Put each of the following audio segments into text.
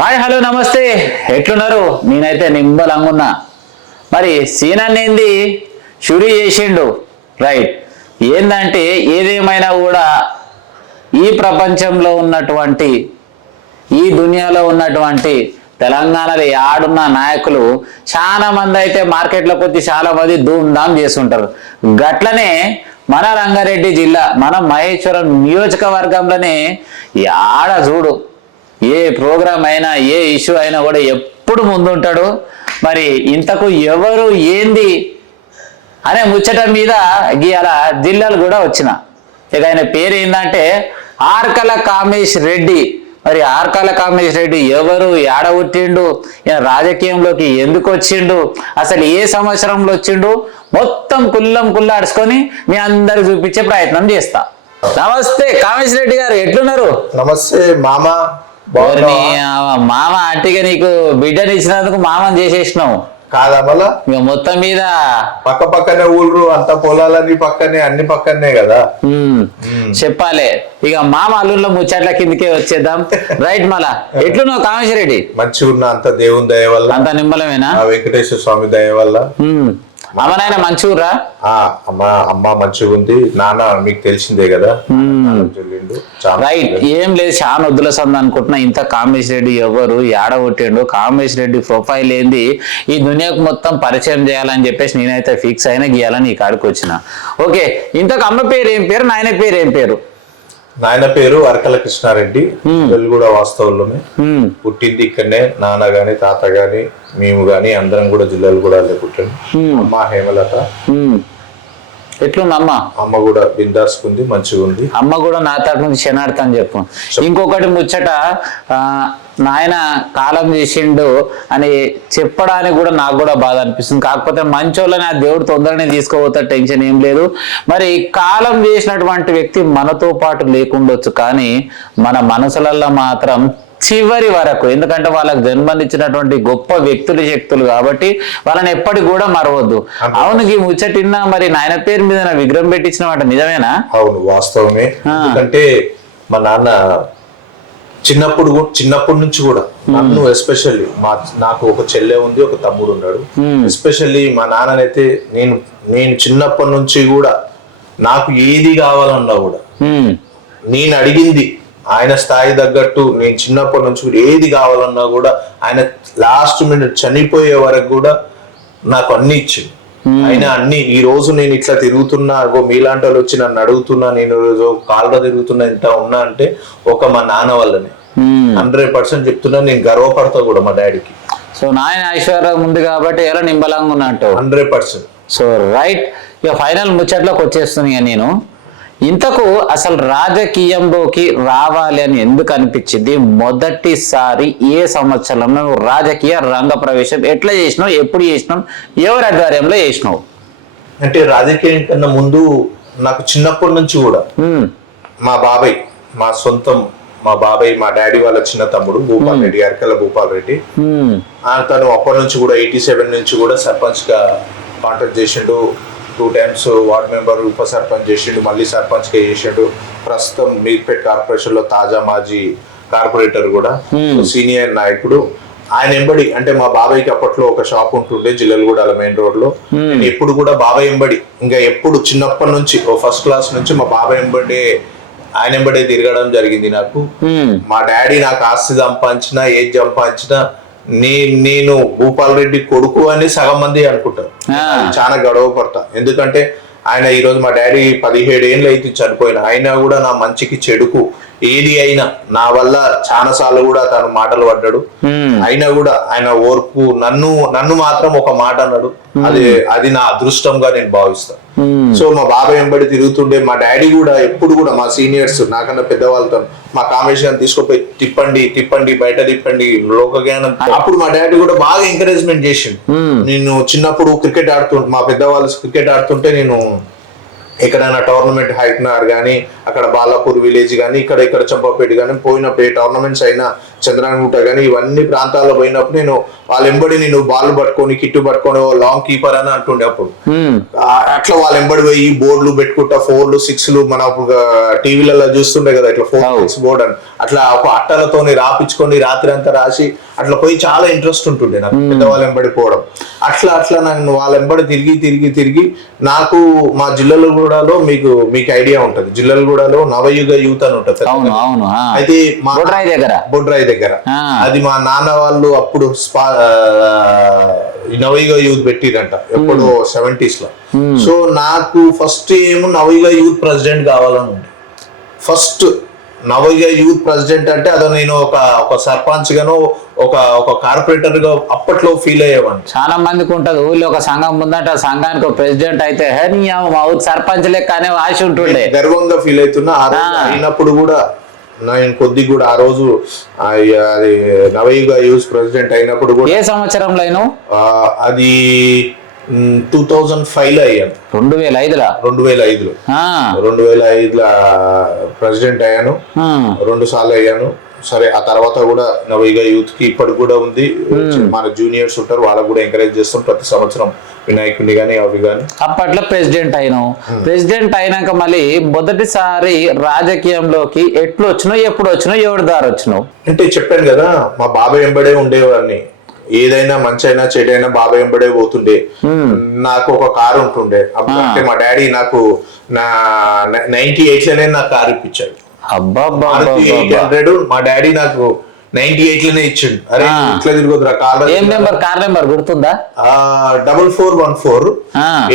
Hi hello నమస్తే, ఎట్లున్నారు? నేనైతే నిమ్మలంగున్నా. మరి సీనన్నేంది షురీ చేసిండు, రైట్. ఏందంటే ఏదేమైనా కూడా ఈ ప్రపంచంలో ఉన్నటువంటి, ఈ దునియాలో ఉన్నటువంటి తెలంగాణలో ఆడున్న నాయకులు చాలా మంది అయితే మార్కెట్లోకి వచ్చి చాలా మంది ధూమ్ధామ్ చేస్తుంటారు. గట్లనే మన రంగారెడ్డి జిల్లా, మన మహేశ్వరం నియోజకవర్గంలోనే ఆడ చూడు, ఏ ప్రోగ్రాం అయినా ఏ ఇష్యూ అయినా కూడా ఎప్పుడు ముందుంటాడు. మరి ఇంతకు ఎవరు ఏంది అనే ముచ్చట మీద గీయాల జిల్లాలు కూడా వచ్చిన. ఇక ఆయన పేరు ఏంటంటే ఆర్కల కామేష్ రెడ్డి. మరి ఆర్కల కామేష్ రెడ్డి ఎవరు, ఏడ పుట్టిండు, ఈయన రాజకీయంలోకి ఎందుకు వచ్చిండు, అసలు ఏ సంవత్సరంలో వచ్చిండు, మొత్తం కుల్లం కుల్లాడుచుకొని మీ అందరికి చూపించే ప్రయత్నం చేస్తా. నమస్తే కామేష్ రెడ్డి గారు, ఎట్లున్నారు? నమస్తే మామ. మామ అంటిగా నీకు బిడ్డని ఇచ్చినందుకు మామని చేసేసినావు కాదా? మళ్ళా ఇక మొత్తం మీద పక్క పక్కనే ఊళ్ళు, అంత పొలాలన్నీ పక్కనే, అన్ని పక్కనే కదా. చెప్పాలి. ఇక మామ అల్లుల్లో ముచ్చట్ల కిందకే వచ్చేద్దాం. రైట్. మళ్ళా ఎట్లున్నావు కామేష్ రెడ్డి? మంచిగా ఉన్నా, అంత దేవుని దయ వల్ల, అంత నిమ్మలమేనా? వెంకటేశ్వర స్వామి దయ వల్ల. అమ్మ నాయన మంచిగురా? అమ్మ మంచిగా ఉంది. నాన్న మీకు తెలిసిందే కదా. రైట్. ఏం లేదు, చాలా వద్దుల సంద అనుకుంటున్నా. ఇంత కామేష్ రెడ్డి ఎవరు, ఏడ కొట్టిండు, కామేష్ రెడ్డి ప్రొఫైల్ ఏంది, ఈ దునియాకు మొత్తం పరిచయం చేయాలని చెప్పేసి నేనైతే ఫిక్స్ అయినా గీయాలని ఈ కాడికి వచ్చిన. ఓకే, ఇంతకు అమ్మ పేరు ఏం పేరు, నాయన పేరు ఏం పేరు? నాయన పేరు అరకల కృష్ణారెడ్డి, వెలుగుడ వాస్తవంలోనే. పుట్టింది ఇక్కడనే. నాన్న గాని తాత గాని మేము గాని అందరం కూడా జిల్లాలు కూడా పుట్టాను. అమ్మ హేమలత. ఎట్లుంది అమ్మ? అమ్మ కూడా బిందాసుకుంది, మంచిగా ఉంది. అమ్మ కూడా నా తరపు నుంచి శనార్థం చెప్పు. ఇంకొకటి ముచ్చట, నాయన కాలం చేసిండు అని చెప్పడానికి కూడా నాకు కూడా బాధ అనిపిస్తుంది. కాకపోతే మంచోళ్ళని ఆ దేవుడు తొందరనే తీసుకోపోతాడు, టెన్షన్ ఏం లేదు. మరి కాలం చేసినటువంటి వ్యక్తి మనతో పాటు లేకుండొచ్చు, కానీ మన మనసులలో మాత్రం చివరి వరకు, ఎందుకంటే వాళ్ళకి జన్మనిచ్చినటువంటి గొప్ప వ్యక్తులు, శక్తులు కాబట్టి వాళ్ళని ఎప్పటికి కూడా మరవద్దు. అవును, ఈ ముచ్చటిన్నా మరి నాయన పేరు మీద విగ్రహం పెట్టించిన మాట నిజమేనా? అవును, వాస్తవమే. ఎందుకంటే మా నాన్న చిన్నప్పటి నుంచి కూడా నన్ను ఎస్పెషల్లీ నాకు ఒక చెల్లె ఉంది, ఒక తమ్ముడు ఉన్నాడు. ఎస్పెషల్లీ మా నాన్ననైతే నేను చిన్నప్పటి నుంచి కూడా నాకు ఏది కావాలన్నా కూడా నేను అడిగింది ఆయన స్థాయి తగ్గట్టు, నేను చిన్నప్పటి నుంచి ఏది కావాలన్నా కూడా ఆయన లాస్ట్ మినిట్ చనిపోయే వరకు కూడా నాకు అన్ని ఇచ్చింది. ఆయన అన్ని. ఈ రోజు నేను ఇట్లా తిరుగుతున్నా, మీలాంటి వాళ్ళు వచ్చి నన్ను అడుగుతున్నా, నేను రోజు కాళ్ళ తిరుగుతున్నా, ఇంత ఉన్నా అంటే ఒక మా నాన్న వల్లనే. 100% చెప్తున్నా, నేను గర్వపడతా కూడా మా డాడీకి. సో నాయన ఐశ్వర్యం ఉంది కాబట్టి ఎలా నింబలంగా ఉన్నట్టు 100%. So right. ఇక ఫైనల్ ముచ్చట్లోకి వచ్చేస్తుంది. నేను ఇంతకు అసలు రాజకీయంలోకి రావాలి అని ఎందుకు అనిపించింది? మొదటిసారి ఏ సంవత్సరంలో రాజకీయ రంగ ప్రవేశం ఎట్లా చేసినావు, ఎప్పుడు చేసినావు, ఎవరి ఆధ్వర్యంలో చేసినావు? అంటే రాజకీయం కన్నా ముందు నాకు చిన్నప్పటి నుంచి కూడా మా బాబాయ్, మా బాబాయ్ మా డాడీ వాళ్ళ చిన్న తమ్ముడు భూపాల్ రెడ్డి, అరకల భూపాల్ రెడ్డి. తను అప్పటి నుంచి కూడా 87 నుంచి కూడా సర్పంచ్ గా కాంటాక్ట్ చేసిండు. 2 times వార్డ్ మెంబర్, ఉప సర్పంచ్ చేసిండు, మళ్ళీ సర్పంచ్ గా చేసిండు. ప్రస్తుతం మీర్పేట్ కార్పొరేషన్ లో తాజా మాజీ కార్పొరేటర్ కూడా, సీనియర్ నాయకుడు. ఆయన ఎంబడి, అంటే మా బాబాయ్కి అప్పట్లో ఒక షాప్ ఉంటుండే జిల్లెలగూడ మెయిన్ రోడ్ లో. నేను ఎప్పుడు కూడా బాబాయ్ ఎంబడి, ఇంకా ఎప్పుడు చిన్నప్పటి నుంచి ఫస్ట్ క్లాస్ నుంచి మా బాబాయ్ ఎంబడే, ఆయన ఎంబడే తిరగడం జరిగింది. నాకు మా డాడీ నాకు ఆస్తి సంపాదించినా, ఏది సంపాదించినా నేను భూపాల్ రెడ్డి కొడుకు అని సగం మంది అనుకుంటారు. చాలా గొడవపడతా. ఎందుకంటే ఆయన ఈరోజు మా డాడీ 17 ఏళ్ళు అయితే చనిపోయిన, అయినా కూడా నా మంచికి చెడుకు ఏది అయినా నా వల్ల చాలా సార్లు కూడా తను మాటలు పడ్డాడు. అయినా కూడా ఆయన ఓర్పు, నన్ను మాత్రం ఒక మాట అన్నాడు. అది నా అదృష్టంగా నేను భావిస్తాను. సో మా బాబాయ్ వెంబడి తిరుగుతుండే. మా డాడీ కూడా ఎప్పుడు కూడా మా సీనియర్స్, నాకన్నా పెద్దవాళ్ళతో మా కామేష్ గారిని తీసుకుపోయి తిప్పండి బయట తిప్పండి, లోక జ్ఞానం. అప్పుడు మా డాడీ కూడా బాగా ఎంకరేజ్మెంట్ చేసిండు. నేను చిన్నప్పుడు క్రికెట్ మా పెద్దవాళ్ళు క్రికెట్ ఆడుతుంటే నేను ఎక్కడైనా టోర్నమెంట్ హైట్నార్ కానీ, అక్కడ బాలాపూర్ విలేజ్ కానీ, ఇక్కడ చంపాపేట కానీ పోయినప్పుడు ఏ టోర్నమెంట్స్ అయినా చంద్రాయణగుట్ట కానీ ఇవన్నీ ప్రాంతాల్లో పోయినప్పుడు నేను వాళ్ళ ఎంబడి నేను బాల్ పట్టుకొని కిట్టు పట్టుకొని లాంగ్ కీపర్ అని అంటుండే అప్పుడు. అట్లా వాళ్ళ ఎంబడి పోయి బోర్డులు పెట్టుకుంటా 4లు 6లు మన టీవీలలో చూస్తుండే కదా ఇట్లా 4 6 బోర్డ్ అని అట్లా ఒక అట్టలతోని రాపించుకొని రాత్రి అంతా రాసి అట్లా పోయి చాలా ఇంట్రెస్ట్ ఉంటుండే నాకు పెద్దవాళ్ళ ఎంబడి పోవడం. అట్లా నన్ను వాళ్ళ ఎంబడి తిరిగి నాకు మా జిల్లలగూడలో మీకు ఐడియా ఉంటది, జిల్లలగూడలో నవయుగ యూత్ అని ఉంటది. అయితే మా బొడ్రాయి దగ్గర అది మా నాన్న వాళ్ళు అప్పుడు నవయుగ యూత్ పెట్టిరంట ఎప్పుడో 70s లో. సో నాకు ఫస్ట్ ఏమో నవయుగ యూత్ ప్రెసిడెంట్ కావాలని ఉంది. ఫస్ట్ నవయుగ యూత్ ప్రెసిడెంట్ అంటే అదో నేను ఒక సర్పంచ్ గాను ఒక కార్పొరేటర్ గా అప్పట్లో ఫీల్ అయ్యేవాడిని. చాలా మందికి ఉంటది ఊళ్ళో ఒక సంఘం ఉందంటే ఆ సంఘానికి ఒక ప్రెసిడెంట్ అయితే మా ఊరు సర్పంచ్ లెక్క అనే ఆశ ఉంటుండే, గర్వంగా ఫీల్ అవుతున్నా. అయినప్పుడు కూడా నేను కొద్ది కూడా ఆ రోజు అది నవయుగ యూత్ ప్రెసిడెంట్ అయినప్పుడు కూడా ఏ సంవత్సరంలో అయినా అది 2005లో అయ్యాను. 2005లో ప్రెసిడెంట్ అయ్యాను. 2 సార్లు అయ్యాను. సరే ఆ తర్వాత కూడా నవయుగ యూత్ కి ఇప్పటికి కూడా ఉంది. మన జూనియర్స్ ఉంటారు, వాళ్ళకు కూడా ఎంకరేజ్ చేస్తాం ప్రతి సంవత్సరం వినాయకుడిని కానీ అవి కానీ. అప్పట్లో ప్రెసిడెంట్ అయినావు. ప్రెసిడెంట్ అయినాక మళ్ళీ మొదటిసారి రాజకీయంలోకి ఎట్లు వచ్చినావు, ఎప్పుడు వచ్చినావు, ఎవరి దారి వచ్చినావు? అంటే చెప్పాను కదా మా బాబాయ్ ఎంబడే ఉండేవాడిని. ఏదైనా మంచి అయినా చెడైనా బాబాయ్ ఎంబడే పోతుండే. నాకు ఒక కారు ఉంటుండే అప్పుడు. అంటే మా డాడీ నాకు నా 98లోనే నాకు కారు ఇప్పించాడు. 800 మా డాడీ నాకు 98లోనే ఇచ్చిండు. అరే ఇట్లా తిరుగుతురా కార్. ఏం నెంబర్? కార్ నెంబర్ గుర్తుందా? 4414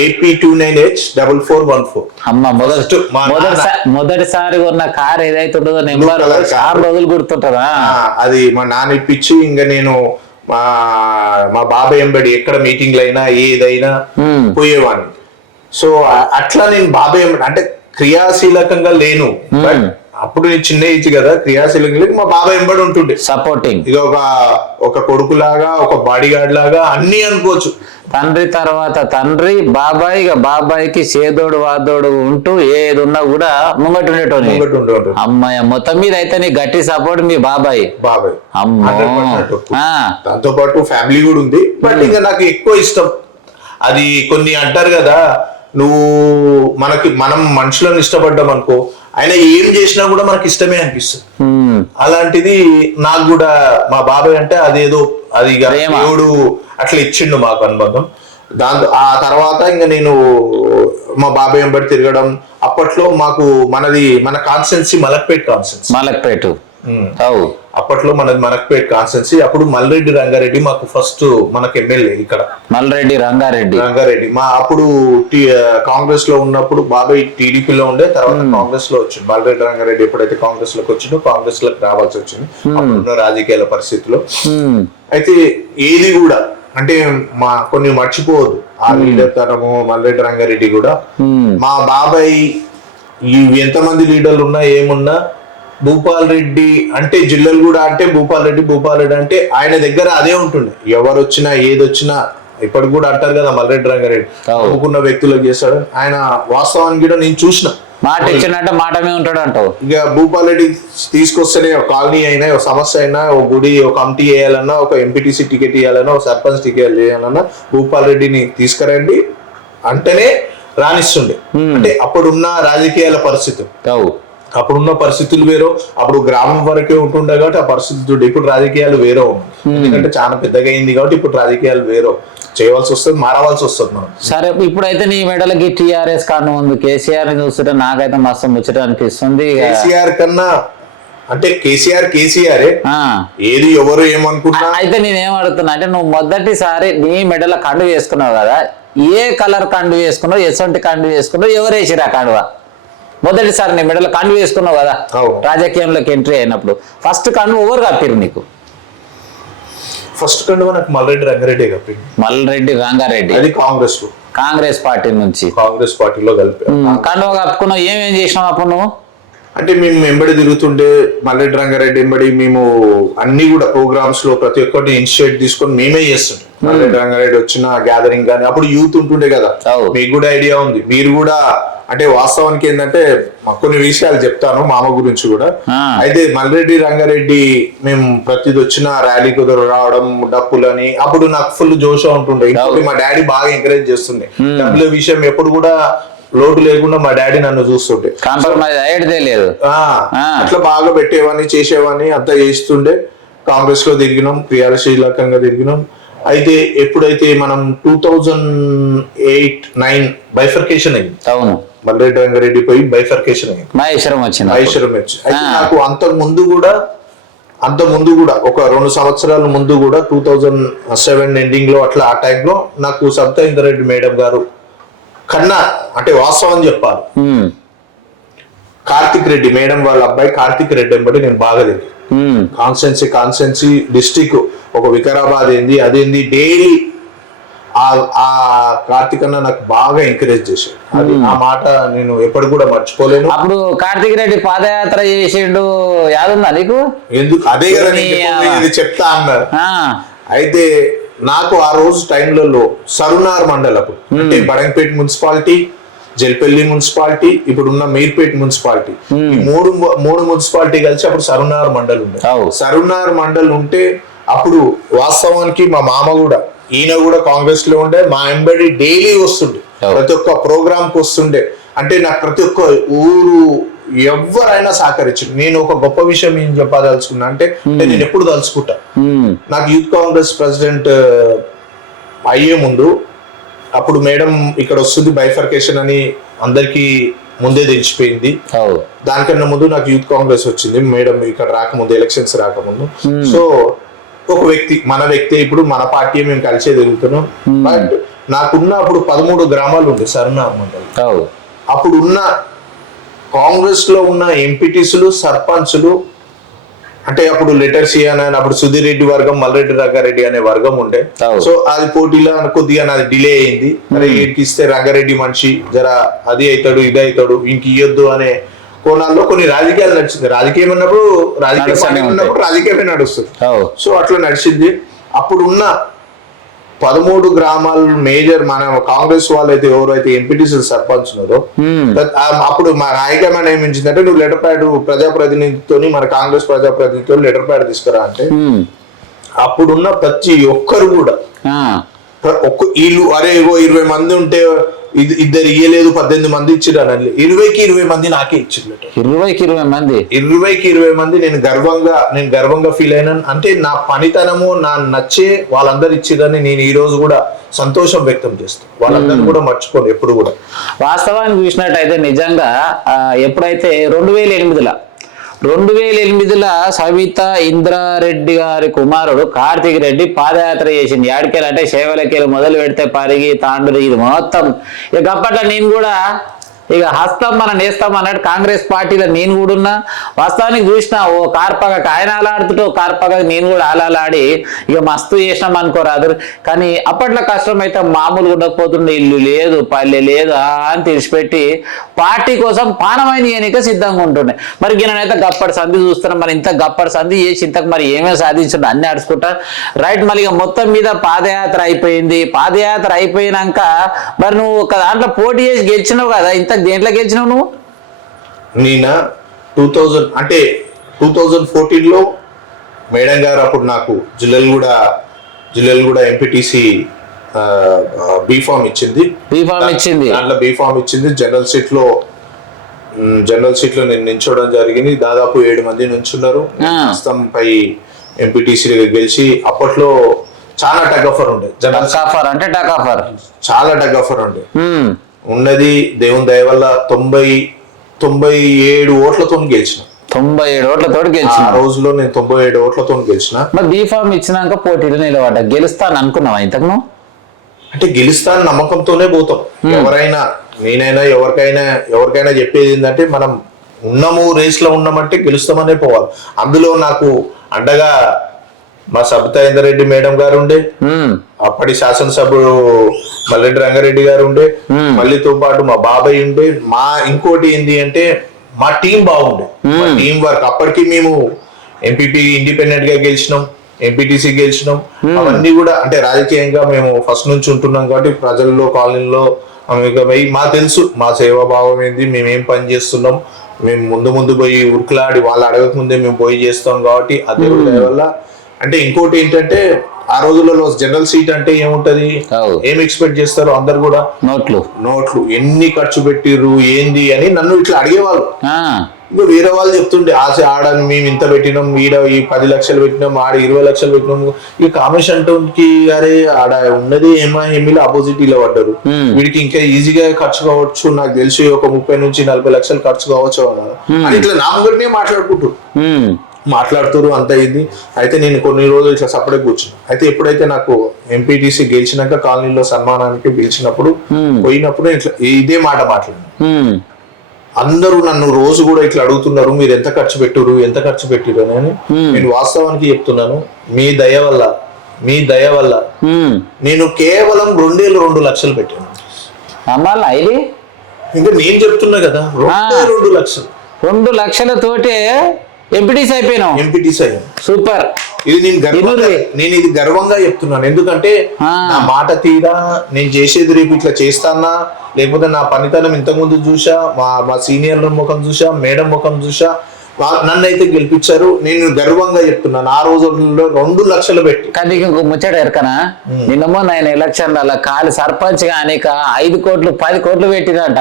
AP29H 4414. అమ్మ మొదటిసారి ఉన్న కార్ ఏదైతే ఉంటుందో నెంబర్ 6 రోజులు గుర్తుంటదా? అది మా నాన్న ఇప్పించి ఇంకా నేను మా బాబాయ్ ఎంబడి ఎక్కడ మీటింగ్లు అయినా ఏదైనా పోయేవాడిని. సో అట్లా నేను బాబాయ్ ఎంబడి అంటే క్రియాశీలకంగా లేను, బట్ అప్పుడు నేను చిన్న ఏజ్ కదా, క్రియాశీలకంగా మా బాబాయ్ ఎంబడి ఉంటుండే సపోర్టింగ్. ఇది ఒక కొడుకులాగా, ఒక బాడీ గార్డ్ లాగా అన్ని అనుకోవచ్చు. తండ్రి తర్వాత తండ్రి, బాబాయ్, బాబాయ్కి సేదోడు వాదోడు ఉంటూ ఏది ఉన్నా కూడా ముంగట్టు ఉండేటోని. అమ్మాయి మొత్తం మీద అయితే నీ గట్టి సపోర్ట్ మీ బాబాయ్. దాంతో పాటు ఫ్యామిలీ కూడా ఉంది. బట్ ఇంకా నాకు ఎక్కువ ఇష్టం అది. కొన్ని అంటారు కదా, మనం మనుషులను ఇష్టపడ్డాం అనుకో, ఆయన ఏం చేసినా కూడా మనకి ఇష్టమే అనిపిస్తుంది. అలాంటిది నాకు కూడా మా బాబాయ్ అంటే అదేదో అది దేవుడు అట్లా ఇచ్చిండు మాకు అనుబంధం. దాంతో ఆ తర్వాత ఇంకా నేను మా బాబాయ్ వెంబడి తిరగడం. అప్పట్లో మన కాన్స్టెన్సీ మలక్పేట్. అప్పట్లో మనది మలక్పేట్ కాన్స్టెన్సీ. అప్పుడు మల్రెడ్డి రంగారెడ్డి మాకు ఫస్ట్ మనకు ఎమ్మెల్యే ఇక్కడ. మల్రెడ్డి రంగారెడ్డి మా అప్పుడు కాంగ్రెస్ లో ఉన్నప్పుడు బాబాయ్ టీడీపీలో ఉండే, తర్వాత కాంగ్రెస్ లో వచ్చింది. మల్రెడ్డి రంగారెడ్డి ఎప్పుడైతే కాంగ్రెస్ లోకి వచ్చిందో కాంగ్రెస్ లోకి రావాల్సి వచ్చింది అప్పుడున్న రాజకీయాల పరిస్థితిలో. అయితే ఏది కూడా అంటే కొన్ని మర్చిపోవద్దు. ఆ లీడర్ తరము మల్రెడ్డి రంగారెడ్డి కూడా మా బాబాయ్ ఎంతమంది లీడర్లు ఉన్నా ఏమున్నా భూపాల్ రెడ్డి అంటే జిల్లలగూడ అంటే భూపాల్ రెడ్డి అంటే ఆయన దగ్గర అదే ఉంటుండే. ఎవరు వచ్చినా ఏదొచ్చినా ఇప్పటికి కూడా అంటారు కదా మల్రెడ్డి రంగారెడ్డి నవ్వుకున్న వ్యక్తులకు చేస్తాడు. ఆయన వాస్తవానికి కూడా నేను చూసిన మాట ఇచ్చినట్టు మాట మీద ఉంటాడు అంటావు. ఇక భూపాల్ రెడ్డి తీసుకొస్తేనే ఒక కాలనీ అయినా, ఒక సమస్య అయినా, ఒక గుడి, ఒక కమిటీ వేయాలన్నా, ఒక ఎంపీటీసీ టికెట్ ఇవ్వాలన్నా, ఒక సర్పంచ్ టికెట్ చేయాలన్నా భూపాల్ రెడ్డిని తీసుకురండి అంటేనే రాణిస్తుండే. అంటే అప్పుడున్న రాజకీయాల పరిస్థితి, అప్పుడున్న పరిస్థితులు వేరో. అప్పుడు గ్రామం వరకే ఉంటుండే కాబట్టి ఆ పరిస్థితి. ఇప్పుడు రాజకీయాలు వేరే ఉన్నాయి, ఎందుకంటే చాలా పెద్దగా అయింది కాబట్టి ఇప్పుడు రాజకీయాలు వేరే చేయవలసి వస్తుంది, మారవలసి వస్తుంది మనం. సరే, ఇప్పుడైతే నీ మెడలకి టీఆర్ఎస్ కారణం ఉంది. కేసీఆర్ ని చూస్తుంటే నాకైతే మస్తు ముచ్చట అనిపిస్తుంది. కేసీఆర్ కన్నా అంటే కేసీఆర్ ఏది ఎవరు ఏమనుకున్నా. అయితే నేనేం అడుగుతున్నా అంటే, నువ్వు మొదటిసారి నీ మెడల కండు వేసుకున్నావు కదా, ఏ కలర్ కండు వేసుకున్నావు, ఎసొంటి కండు వేసుకున్నావు, ఎవరు వేసిరా కండువా? మొదటిసారి నీ మెడల కండు వేసుకున్నావు కదా రాజకీయంలోకి ఎంట్రీ అయినప్పుడు, ఫస్ట్ కండు ఎవరు కప్పిరు నీకు? ఫస్ట్ కండువా నాకు మల్రెడ్డి రంగారెడ్డి కప్పింది. మల్రెడ్డి రంగారెడ్డి అది కాంగ్రెస్ పార్టీ నుంచి కాంగ్రెస్ పార్టీలో కలిపి కండువా కప్పుకున్నావు. ఏమేం చేసినావు అప్పుడు నువ్వు? అంటే మేము వెంబడి తిరుగుతుండే మల్లెడ్డి రంగారెడ్డి వెంబడి మేము అన్ని కూడా ప్రోగ్రామ్స్ లో ప్రతి ఒక్కటి ఇనిషియేట్ తీసుకొని మేమే చేస్తుండే. మల్లెడ్డి రంగారెడ్డి వచ్చిన గ్యాదరింగ్ కానీ అప్పుడు యూత్ ఉంటుండే కదా, మీకు కూడా ఐడియా ఉంది. మీరు కూడా అంటే వాస్తవానికి ఏంటంటే కొన్ని విషయాలు చెప్తాను మామ గురించి కూడా. అయితే మల్లెడ్డి రంగారెడ్డి మేము ప్రతిది వచ్చిన ర్యాలీ కుదర రావడం డప్పులని అప్పుడు నాకు ఫుల్ జోష్ ఉంటుండే. ఇప్పుడు మా డాడీ బాగా ఎంకరేజ్ చేస్తుండే. డబ్బుల విషయం ఎప్పుడు కూడా లోటు లేకుండా మా డాడీ నన్ను చూస్తుండే. అట్లా బాగా పెట్టేవాడిని చేసేవాడిని అంతా చేస్తుండే. కాంగ్రెస్ లో తిరిగినాం, క్రియాశీలకంగా తిరిగినాం. అయితే ఎప్పుడైతే మనం 2008-9 బైఫర్కేషన్ అయింది. అవును, మల్లెడ్డి రంగారెడ్డి పోయి బైఫర్కేషన్ అయింది, మహేశ్వరం వచ్చింది. అయితే నాకు అంత ముందు కూడా ఒక 2 సంవత్సరాల ముందు కూడా 2007 ఎండింగ్ లో అట్లా ఆ టైంలో నాకు సబితా ఇంద్రారెడ్డి మేడం గారు కన్నా అంటే వాస్తవం చెప్పాలి, కార్తిక్ రెడ్డి మేడం వాళ్ళ అబ్బాయి కార్తిక్ రెడ్డి వెంబడి నేను బాగా తిరిగి కాన్స్టెన్సీ డిస్టిక్ ఒక వికారాబాద్ ఏంది అదేంది డైలీ ఆ కార్తిక్ అన్న నాకు బాగా ఎంకరేజ్ చేశాడు. అది ఆ మాట నేను ఎప్పుడు కూడా మర్చిపోలేను. అప్పుడు కార్తిక్ రెడ్డి పాదయాత్ర చేసిండు, యాదుందా నీకు? ఎందుకు అదే కదా ఇది చెప్తా అన్నారు. అయితే నాకు ఆ రోజు టైంలలో సరునార్ మండల్ అప్పుడు అంటే బడంగపేట మున్సిపాలిటీ, జల్పల్లి మున్సిపాలిటీ, ఇప్పుడున్న మీర్పేట్ మున్సిపాలిటీ, ఈ మూడు మున్సిపాలిటీ కలిసి అప్పుడు సరునార్ మండల్ ఉండే. సరునార్ మండల్ ఉంటే అప్పుడు వాస్తవానికి మా మామ కూడా ఈయన కూడా కాంగ్రెస్ లో ఉండే, మా ఎంబడి డైలీ వస్తుండే, ప్రతి ఒక్క ప్రోగ్రామ్ కు వస్తుండే. అంటే నాకు ప్రతి ఒక్క ఊరు ఎవరైనా సహకరించింది. నేను ఒక గొప్ప విషయం ఏం చెప్పదలుచుకున్నా అంటే నేను ఎప్పుడు తలుచుకుంటా, నాకు యూత్ కాంగ్రెస్ ప్రెసిడెంట్ అయ్యే ముందు అప్పుడు మేడం ఇక్కడ వస్తుంది బైఫర్కేషన్ అని అందరికి ముందే తెలిసిపోయింది. దానికన్నా ముందు నాకు యూత్ కాంగ్రెస్ వచ్చింది మేడం ఇక్కడ రాకముందు, ఎలక్షన్స్ రాకముందు. సో ఒక వ్యక్తి మన వ్యక్తి ఇప్పుడు మన పార్టీ మేము కలిసే తిరుగుతున్నాం. బట్ నాకున్న అప్పుడు 13 గ్రామాలు ఉండే సరునార్ మండలి. అప్పుడు ఉన్న కాంగ్రెస్ లో ఉన్న ఎంపీటీసులు, సర్పంచులు అంటే అప్పుడు లెటర్స్ ఇవ్వని అప్పుడు సుధీర్ రెడ్డి వర్గం, మల్రెడ్డి రంగారెడ్డి అనే వర్గం ఉండే. సో అది పోటీలో కొద్దిగా నాది డిలే అయింది. అరే వీటికి ఇస్తే రంగారెడ్డి మనిషి జర అది అవుతాడు ఇది అవుతాడు ఇంక ఇయ్యొద్దు అనే కోణాల్లో కొన్ని రాజకీయాలు నడిచింది. రాజకీయం ఉన్నప్పుడు రాజకీయమే నడుస్తుంది. సో అట్లా నడిచింది. అప్పుడున్న 13 గ్రామాలు మేజర్ మన కాంగ్రెస్ వాళ్ళు అయితే ఎవరైతే ఎంపీటీసీ సర్పంచ్ ఉన్నారో అప్పుడు మా హైకమాండ్ ఏమించిందంటే నువ్వు లెటర్ ప్యాడ్ ప్రజాప్రతినిధితో మన కాంగ్రెస్ ప్రజాప్రతినిధితో లెటర్ ప్యాడ్ తీసుకురా అంటే అప్పుడున్న ప్రతి ఒక్కరు కూడా వీళ్ళు అరే 20 మంది ఉంటే ఇద్దరు ఇయ్యలేదు 18 మంది ఇచ్చిర్రు అని 20కి 20 మంది నాకే ఇచ్చిర్రు. 20కి 20 మంది నేను గర్వంగా ఫీల్ అయినాను. అంటే నా పనితనము నా నచ్చే వాళ్ళందరూ ఇచ్చిరని నేను ఈ రోజు కూడా సంతోషం వ్యక్తం చేస్తాను. వాళ్ళందరూ కూడా మర్చిపోను ఎప్పుడు కూడా. వాస్తవానికి చూసినట్టయితే నిజంగా ఎప్పుడైతే 2008లో సబితా ఇంద్రారెడ్డి గారి కుమారుడు కార్తిక్ రెడ్డి పాదయాత్ర చేసింది. ఏడికెళ్ళంటే సేవలకెళ్ళి మొదలు పెడితే పరిగి తాండూరు ఇది మొత్తం. ఇక అప్పట్లో నేను కూడా ఇక హస్తం మనం నేస్తాం అన్నట్టు కాంగ్రెస్ పార్టీలో నేను కూడా ఉన్నా. వాస్తవానికి చూసిన ఓ కార్పగకి ఆయన అలాడుతుంటే ఓ కార్పగకి నేను కూడా అలాడి ఇక మస్తు చేసినాం అనుకోరాదు. కానీ అప్పట్లో కష్టం అయితే మామూలు ఉండకపోతుండే, ఇల్లు లేదు పల్లె లేదు అని తెలిసిపెట్టి పార్టీ కోసం పానమైన ఎన్నిక సిద్ధంగా ఉంటుండే. మరి నేనైతే గప్పటి సంధి చూస్తున్నాం. మరి ఇంత గప్పటి సంధి చేసి ఇంతకు మరి ఏమేమి సాధించండి అన్ని అడుచుకుంటా రైట్. మళ్ళీ ఇక మొత్తం మీద పాదయాత్ర అయిపోయింది. పాదయాత్ర అయిపోయినాక మరి నువ్వు ఒక దాంట్లో పోటీ చేసి గెలిచినావు కదా, ఇంత దేంట్లో గెలిచినావు నువ్వు? నేను 2014లో మేడం గారు అప్పుడు నాకు జిల్లెలు కూడా ఎంపీటీసీ బీఫామ్ ఇచ్చింది. దాంట్లో బీఫామ్ ఇచ్చింది. జనరల్ సీట్ లో నేను నించోవడం జరిగింది. దాదాపు 7 మంది నుంచున్నారు. హస్తంపై ఎంపీటీసీ గెలిచి అప్పట్లో చాలా టగ్ ఆఫర్ ఉండే. చాలా టగ్ ఆఫర్ ఉండే ఉన్నది. దేవుని దయ వల్ల 97 ఓట్లతో గెలిచిన. 97 ఓట్లతో గెలిచిన ఆ రోజులో నేను 97 ఓట్లతో గెలిచిన. మరి బీఫామ్ ఇచ్చినాక పోటీలో నిలబడ్డా. గెలుస్తాను అనుకున్నావా ఇంతకు? అంటే గెలుస్తాను నమ్మకంతోనే పోతాం. ఎవరైనా నేనైనా ఎవరికైనా చెప్పేది ఏంటంటే మనం ఉన్నాము రేస్ లో ఉన్నామంటే గెలుస్తామనే పోవాలి. అందులో నాకు అండగా మా సబితా ఇంద్రారెడ్డి మేడం గారు ఉండే, అప్పటి శాసనసభ్యుడు మల్లెడ్డి రంగారెడ్డి గారు ఉండే, మళ్ళీతో పాటు మా బాబాయ్ ఉండే. ఇంకోటి ఏంటి అంటే మా టీం బాగుండే, మా టీం వర్క్. అప్పటికి మేము ఎంపీపీ ఇండిపెండెంట్ గా గెలిచినాం, ఎంపీటీసీ గెలిచినాం. అవన్నీ కూడా అంటే రాజకీయంగా మేము ఫస్ట్ నుంచి ఉంటున్నాం కాబట్టి ప్రజల్లో కాలనీలో మాకు తెలుసు మా సేవాభావం ఏంది, మేమేం పని చేస్తున్నాం. మేము ముందు పోయి ఉరుకులాడి వాళ్ళు అడగక ముందే మేము పోయి చేస్తాం కాబట్టి అదే వల్ల. అంటే ఇంకోటి ఏంటంటే ఆ రోజులలో జనరల్ సీట్ అంటే ఏముంటది, ఏం ఎక్స్పెక్ట్ చేస్తారు అందరు కూడా, నోట్లు ఎన్ని ఖర్చు పెట్టిర్రు ఏంది అని నన్ను ఇట్లా అడిగేవాళ్ళు. ఇంకా వేరే వాళ్ళు చెప్తుండే ఆడని మేము ఇంత పెట్టినాం, ఈడ ఈ 10 లక్షలు పెట్టినాం, ఆడ 20 లక్షలు పెట్టినాం. ఈ కామేష్ అంటోకి అరే ఆడ ఉన్నది ఎంఐఎంఈలో అపోజిట్ ఇలా పడ్డారు, వీడికి ఇంకా ఈజీగా ఖర్చు కావచ్చు, నాకు తెలిసి ఒక 30 నుంచి 40 లక్షలు ఖర్చు కావచ్చు అని ఇట్లా నా ముంగటినే మాట్లాడుతారు అంత ఇది. అయితే నేను కొన్ని రోజులు ఇట్లా సపరేట్ కూర్చున్నాను. అయితే ఎప్పుడైతే నాకు ఎంపీటీసీ గెలిచినాక కాలనీలో సన్మానానికి పిలిచినప్పుడు పోయినప్పుడు ఇట్లా ఇదే మాట మాట్లాడాను. అందరూ నన్ను రోజు కూడా ఇట్లా అడుగుతున్నారు, మీరు ఎంత ఖర్చు పెట్టిరు అని. నేను వాస్తవానికి చెప్తున్నాను, మీ దయ వల్ల నేను కేవలం 2 లక్షలు పెట్టాను. ఇంకా నేను చెప్తున్నా కదా, 2 లక్షలు. 2 లక్షలతోటే ఎంపీటీసీ అయిపోయినావు. సూపర్. ఇది నేను ఇది గర్వంగా చెప్తున్నాను. ఎందుకంటే నా మాట తీరా నేను చేసేది రేపు ఇట్లా చేస్తానా, లేకపోతే నా పనితనం ఇంతకుముందు చూసా, మా సీనియర్ల ముఖం చూసా, మేడం ముఖం చూసా, నన్ను అయితే గెలిపించారు. నేను గర్వంగా చెప్తున్నాను. ఆ రోజుల్లో 2 లక్షలు పెట్టి. కానీ ఇంకో ముచ్చట ఎరకనా, నిన్నమో నేను ఎలక్షన్ అలా కాలి సర్పంచ్ గా అనేక 5 కోట్లు 10 కోట్లు పెట్టినట.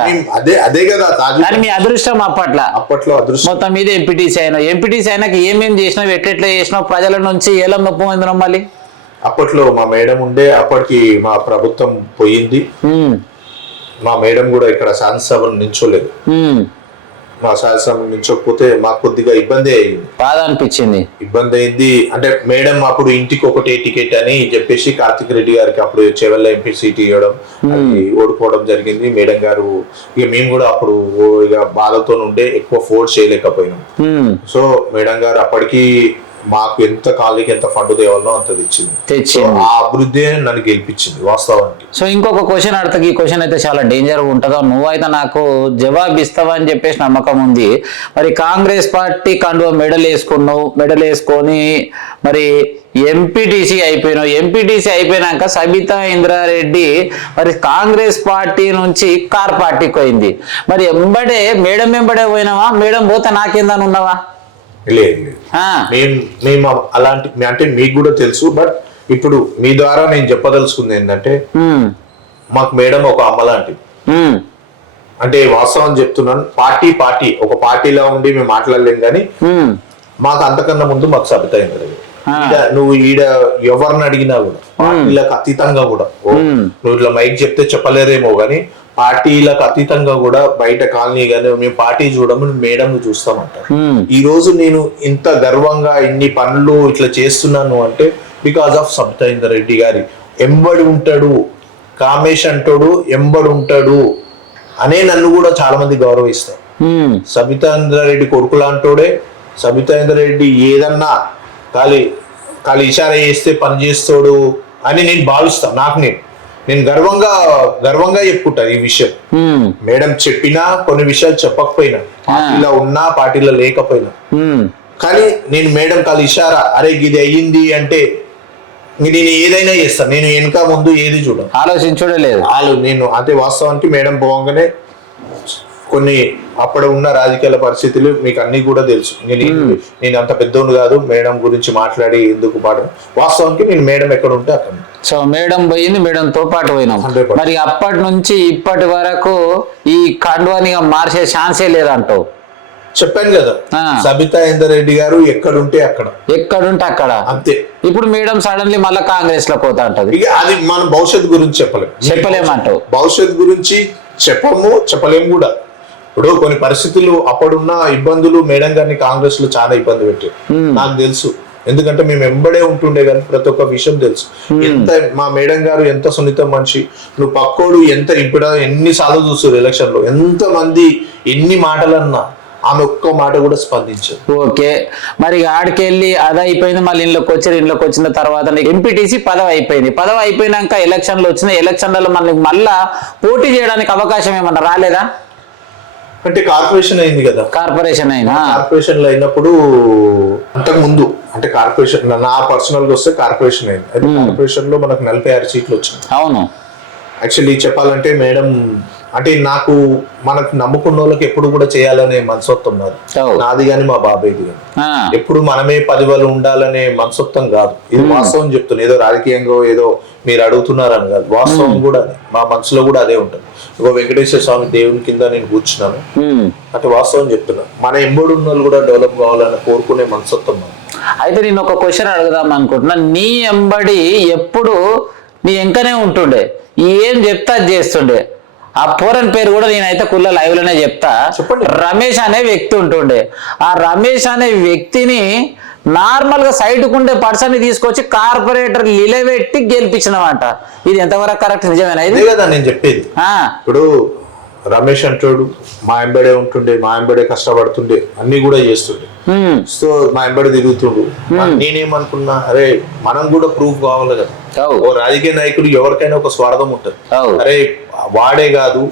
అదే కదా కానీ మీ అదృష్టం అప్పట్లో అదృష్టం మొత్తం మీద ఎంపీటీసీ అయినాక ఏమేమి చేసినావు, ఎట్లెట్లా చేసినావు, ప్రజల నుంచి ఎలా నొప్పి పొందినావు మళ్ళీ? అప్పట్లో మా మేడం ఉండే, అప్పటికి మా ప్రభుత్వం పోయింది. మా మేడం కూడా ఇక్కడ శాసనసభను నిల్చోలేదు. మా శాసనం నిల్చోకపోతే మాకు కొద్దిగా ఇబ్బంది అయింది, బాధ అనిపించింది. ఇబ్బంది అయింది అంటే మేడం అప్పుడు ఇంటికి ఒకటే టికెట్ అని చెప్పేసి కార్తిక్ రెడ్డి గారికి అప్పుడు చెవెల్ల ఎంపీ సీట్ ఇవ్వడం, అది ఓడిపోవడం జరిగింది. మేడం గారు ఇక మేము కూడా అప్పుడు ఇక బాధతో ఉండే ఎక్కువ ఫోర్స్ చేయలేకపోయినాం. సో మేడం గారు అప్పటికి మాకు ఎంత కాలనీకి ఎంత ఫండ్ తేవాలో అంత తెచ్చింది. ఆ అభివృద్ధి నన్ను గెలిపించింది వాస్తవానికి. సో ఇంకొక క్వశ్చన్ అడతా, ఈ క్వశ్చన్ అయితే చాలా డేంజర్ ఉంటుందో, నువ్వైతే నాకు జవాబు ఇస్తావని చెప్పేసి నమ్మకం ఉంది. మరి కాంగ్రెస్ పార్టీ కండువ మెడల్ వేసుకొని మరి ఎంపీటీసీ అయిపోయినాక సబితా ఇంద్రారెడ్డి మరి కాంగ్రెస్ పార్టీ నుంచి కార్ పార్టీకి పోయింది. మరి మేడం వెంబడే పోయినావా, మేడం పోతే నాకేందని ఉన్నావా? లేదు, మేము అలాంటి అంటే మీకు కూడా తెలుసు. బట్ ఇప్పుడు మీ ద్వారా నేను చెప్పదలుచుకుంది ఏంటంటే, మాకు మేడం ఒక అమ్మ లాంటిది. అంటే వాస్తవం చెప్తున్నాను, పార్టీ ఒక పార్టీలో ఉండి మేము మాట్లాడలేం కానీ మాకు అంతకన్నా ముందు మాకు సబితా ఇంద్రారెడ్డి. నువ్వు ఎవరిని అడిగినా కూడా పార్టీలకు అతీతంగా కూడా, నువ్వు ఇట్లా మైక్ చెప్తే చెప్పలేరేమో కానీ పార్టీలకు అతీతంగా కూడా బయట కాలనీ కానీ మేము పార్టీ చూడము, మేడం చూస్తామంటారు. ఈ రోజు నేను ఇంత గర్వంగా ఇన్ని పనులు ఇట్లా చేస్తున్నాను అంటే బికాస్ ఆఫ్ సబితా ఇంద్రారెడ్డి గారి ఎంబడి ఉంటాడు, కామేష్ అంటాడు ఎంబడి ఉంటాడు అనే నన్ను కూడా చాలా మంది గౌరవిస్తారు. సబితా ఇంద్రారెడ్డి కొడుకులా అంటోడే, సబితా ఇంద్రారెడ్డి ఏదన్నా ఖాళీ ఇషారా చేస్తే పని చేస్తాడు అని నేను భావిస్తాను. నేను గర్వంగా చెప్పుకుంటా ఈ విషయం. మేడం చెప్పినా కొన్ని విషయాలు చెప్పకపోయినా, పార్టీలో ఉన్నా పార్టీలో లేకపోయినా, కానీ నేను మేడం ఇషారా అరే ఇది అయ్యింది అంటే నేను ఏదైనా చేస్తాను. నేను వెనుక ముందు ఏది ఆలోచించలేదు. నేను అంటే వాస్తవానికి మేడం పోగానే కొన్ని అప్పుడు ఉన్న రాజకీయాల పరిస్థితులు మీకు అన్ని కూడా తెలుసు. నేను అంత పెద్దోడు కాదు మేడం గురించి మాట్లాడి ఎందుకు వాస్తవానికి నేను మేడం ఎక్కడ ఉంటే అక్కడ. సో మేడం పోయింది, మేడంతో పాటు పోయినాం. మరి అప్పటి నుంచి ఇప్పటి వరకు ఈ కండువాని మార్చే ఛాన్సే లేదంటావు. చెప్పాను కదా, సబితా ఇంద్రారెడ్డి గారు ఎక్కడుంటే అక్కడ అంతే. ఇప్పుడు మేడం సడన్లీ మళ్ళీ కాంగ్రెస్ లో పోతా ఉంటది. అది మన భవిష్యత్తు గురించి చెప్పలేమంటావు. భవిష్యత్తు గురించి చెప్పలేము కూడా. ఇప్పుడు కొన్ని పరిస్థితులు అప్పుడున్న ఇబ్బందులు మేడం గారిని కాంగ్రెస్ లో చాలా ఇబ్బంది పెట్టారు, నాకు తెలుసు. ఎందుకంటే మేము ఎంబడే ఉంటుండే కానీ ప్రతి ఒక్క విషయం తెలుసు. ఎంత మా మేడం గారు ఎంత సున్నితం మనిషి, నువ్వు పక్కోడు ఎంత ఎన్నిసార్లు చూస్తారు ఎలక్షన్ లో, ఎంత మంది ఎన్ని మాటలన్నా ఆమె ఒక్క మాట కూడా స్పందించారు. ఓకే, మరి ఆడికెళ్ళి అది అయిపోయింది, మళ్ళీ ఇంట్లోకి వచ్చిన తర్వాత ఎంపీటీసీ పదవి అయిపోయినాక ఎలక్షన్లు వచ్చినాయి. ఎలక్షన్లలో మళ్ళా పోటీ చేయడానికి అవకాశం ఏమన్నా రాలేదా? అంటే కార్పొరేషన్ అయింది కదా. కార్పొరేషన్ అయినా కార్పొరేషన్ లో అయినప్పుడు అంతకు ముందు అంటే కార్పొరేషన్ నా పర్సనల్ గా వస్తే కార్పొరేషన్ అయింది. అయితే కార్పొరేషన్ లో మనకు 46 సీట్లు వచ్చినాయి. అవును. యాక్చువల్లీ చెప్పాలంటే మేడం అంటే నాకు మనకు నమ్ముకున్న వాళ్ళకి ఎప్పుడు కూడా చేయాలనే మనసొత్తం నాది కానీ మా బాబాయ్ది కానీ. ఎప్పుడు మనమే 10 వాళ్ళు ఉండాలనే మనసొత్తం కాదు. ఇది వాస్తవం చెప్తున్నా, ఏదో రాజకీయంగా ఏదో మీరు అడుగుతున్నారని కాదు, వాస్తవం కూడా అదే. మా మనసులో కూడా అదే ఉంటుంది. ఇగో వెంకటేశ్వర స్వామి దేవుని కింద నేను కూర్చున్నాను అంటే వాస్తవం చెప్తున్నా. మన ఎంబడి ఉన్న వాళ్ళు కూడా డెవలప్ కావాలని కోరుకునే మనసొత్తం. అయితే నేను ఒక క్వశ్చన్ అడుగుదాం అనుకుంటున్నా. నీ ఎంబడి ఎప్పుడు నీ ఎంకనే ఉంటుండే, ఏం చెప్తా అది చేస్తుండే. ఆ పోరన్ పేరు కూడా నేనైతే కుల్ల లైవ్ లోనే చెప్తా. రమేష్ అనే వ్యక్తి ఉంటుండే. ఆ రమేష్ అనే వ్యక్తిని నార్మల్ గా సైడ్ కుండే పర్సన్ ని తీసుకొచ్చి కార్పొరేటర్ నిలబెట్టి గెలిపించినమాట. ఇది ఎంతవరకు కరెక్ట్, నిజమేనా? ఇది కదా నేను చెప్పేది. ఇప్పుడు రమేష్ అంటాడు మా ఎంబడే ఉంటుండే, మా ఎంబడే కష్టపడుతుండే, అన్ని కూడా చేస్తుండే. సో మా ఎంబడి తిరుగుతుండు. నేనేమనుకున్నా, అరే మనం కూడా ప్రూఫ్ కావాలి కదా. ఓ రాజకీయ నాయకుడు ఎవరికైనా ఒక స్వార్థం ఉంటుంది. అరే వాడే కాదు,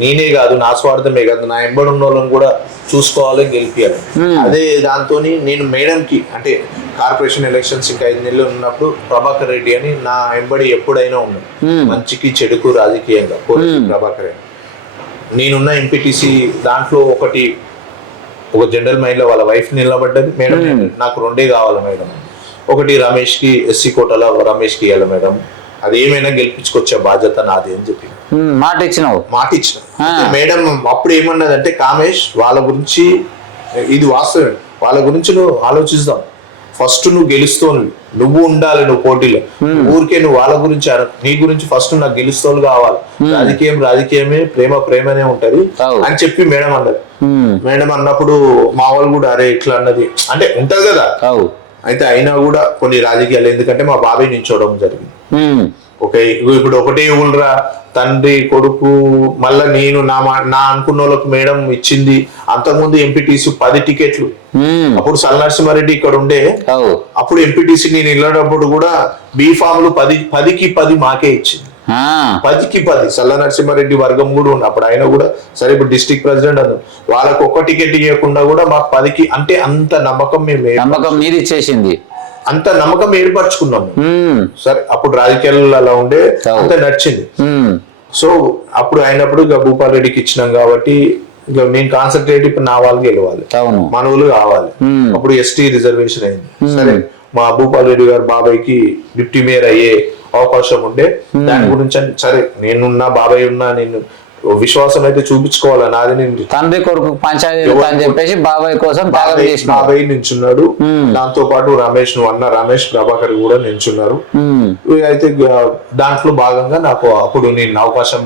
నేనే కాదు, నా స్వార్థమే కాదు, నా ఎంబడి ఉన్న వాళ్ళని కూడా చూసుకోవాలి, గెలిపియాలి. అదే దాంతో నేను మేడంకి అంటే కార్పొరేషన్ ఎలక్షన్స్ ఇంకా 5 నెలలు ఉన్నప్పుడు ప్రభాకర్ రెడ్డి అని నా ఎంబడి ఎప్పుడైనా ఉన్నాడు. మంచికి చెడుకు రాజకీయంగా ప్రభాకర్ రెడ్డి. నేనున్న ఎంపీటీసీ దాంట్లో ఒక జనరల్ మైండ్ లో వాళ్ళ వైఫ్ నిలబడ్డది మేడం. నాకు 2 కావాలి మేడం. ఒకటి రమేష్ కి ఎస్సీ కోటలో రమేష్ కి ఇవ్వాలి మేడం, అది ఏమైనా గెలిపించుకొచ్చే బాధ్యత నాది అని చెప్పి మాట ఇచ్చిన మేడం. అప్పుడు ఏమన్నదంటే, కామేష్ వాళ్ళ గురించి ఇది వాస్తవం, వాళ్ళ గురించి నువ్వు ఆలోచిద్దాం, ఫస్ట్ నువ్వు గెలుస్తోను, నువ్వు ఉండాలి, నువ్వు పోటీలో. ఊరికే నువ్వు వాళ్ళ గురించి నీ గురించి ఫస్ట్ నాకు గెలుస్తోలు కావాలి. రాజకీయమే, ప్రేమనే ఉంటది అని చెప్పి మేడం అన్నది. మేడం అన్నప్పుడు మా వాళ్ళు కూడా అరే ఇట్లా అన్నది అంటే ఉంటది కదా. అయితే అయినా కూడా కొన్ని రాజకీయాలు, ఎందుకంటే మా బాబాయ్ నించోవడం జరిగింది. ఓకే, ఇప్పుడు ఒకటే ఊళ్ళరా తండ్రి కొడుకు, మళ్ళా నేను నా అనుకున్న వాళ్ళకి మేడం ఇచ్చింది. అంతకుముందు ఎంపీటీసీ 10 టికెట్లు. అప్పుడు సల్నరసింహారెడ్డి ఇక్కడ ఉండే. అప్పుడు ఎంపీటీసీ నేను వెళ్ళినప్పుడు కూడా బీఫామ్లు 10కి 10 మాకే ఇచ్చింది. 10కి 10 సల్ల నరసింహారెడ్డి వర్గం కూడా ఉంది అప్పుడు. ఆయన కూడా సరే ఇప్పుడు డిస్ట్రిక్ట్ ప్రెసిడెంట్ అన్నారు, వాళ్ళకి 1 టికెట్ ఇవ్వకుండా కూడా మాకు 10కి, అంటే అంత నమ్మకం మీరు ఇచ్చేసింది, అంత నమ్మకం ఏర్పరచుకున్నాము. సరే అప్పుడు రాజకీయాల్లో అలా ఉండే, అంత నచ్చింది. సో అప్పుడు అయినప్పుడు ఇక భూపాల్ రెడ్డికి ఇచ్చినాం కాబట్టి ఇక నేను కాన్సన్ట్రేట్ ఇప్పుడు నా వాళ్ళు గెలవాలి, మన వాళ్ళు కావాలి. అప్పుడు ఎస్టీ రిజర్వేషన్ అయింది. సరే మా భూపాల్ రెడ్డి గారు బాబాయ్కి డిప్యూటీ మేయర్ అయ్యే అవకాశం ఉండే. దాని గురించి సరే నేనున్నా, బాబాయ్ ఉన్నా, నేను విశ్వాసం అయితే చూపించుకోవాలి నాది. నేను తండ్రి కొడుకు పంచాయతీ అని చెప్పేసి బాబాయ్ కోసం బాబాయ్ నించున్నాడు. దాంతో పాటు రమేష్, నువ్వు అన్న రమేష్ ప్రభాకర్ కూడా నించున్నారు. అయితే దాంట్లో భాగంగా నాకు అప్పుడు నేను అవకాశం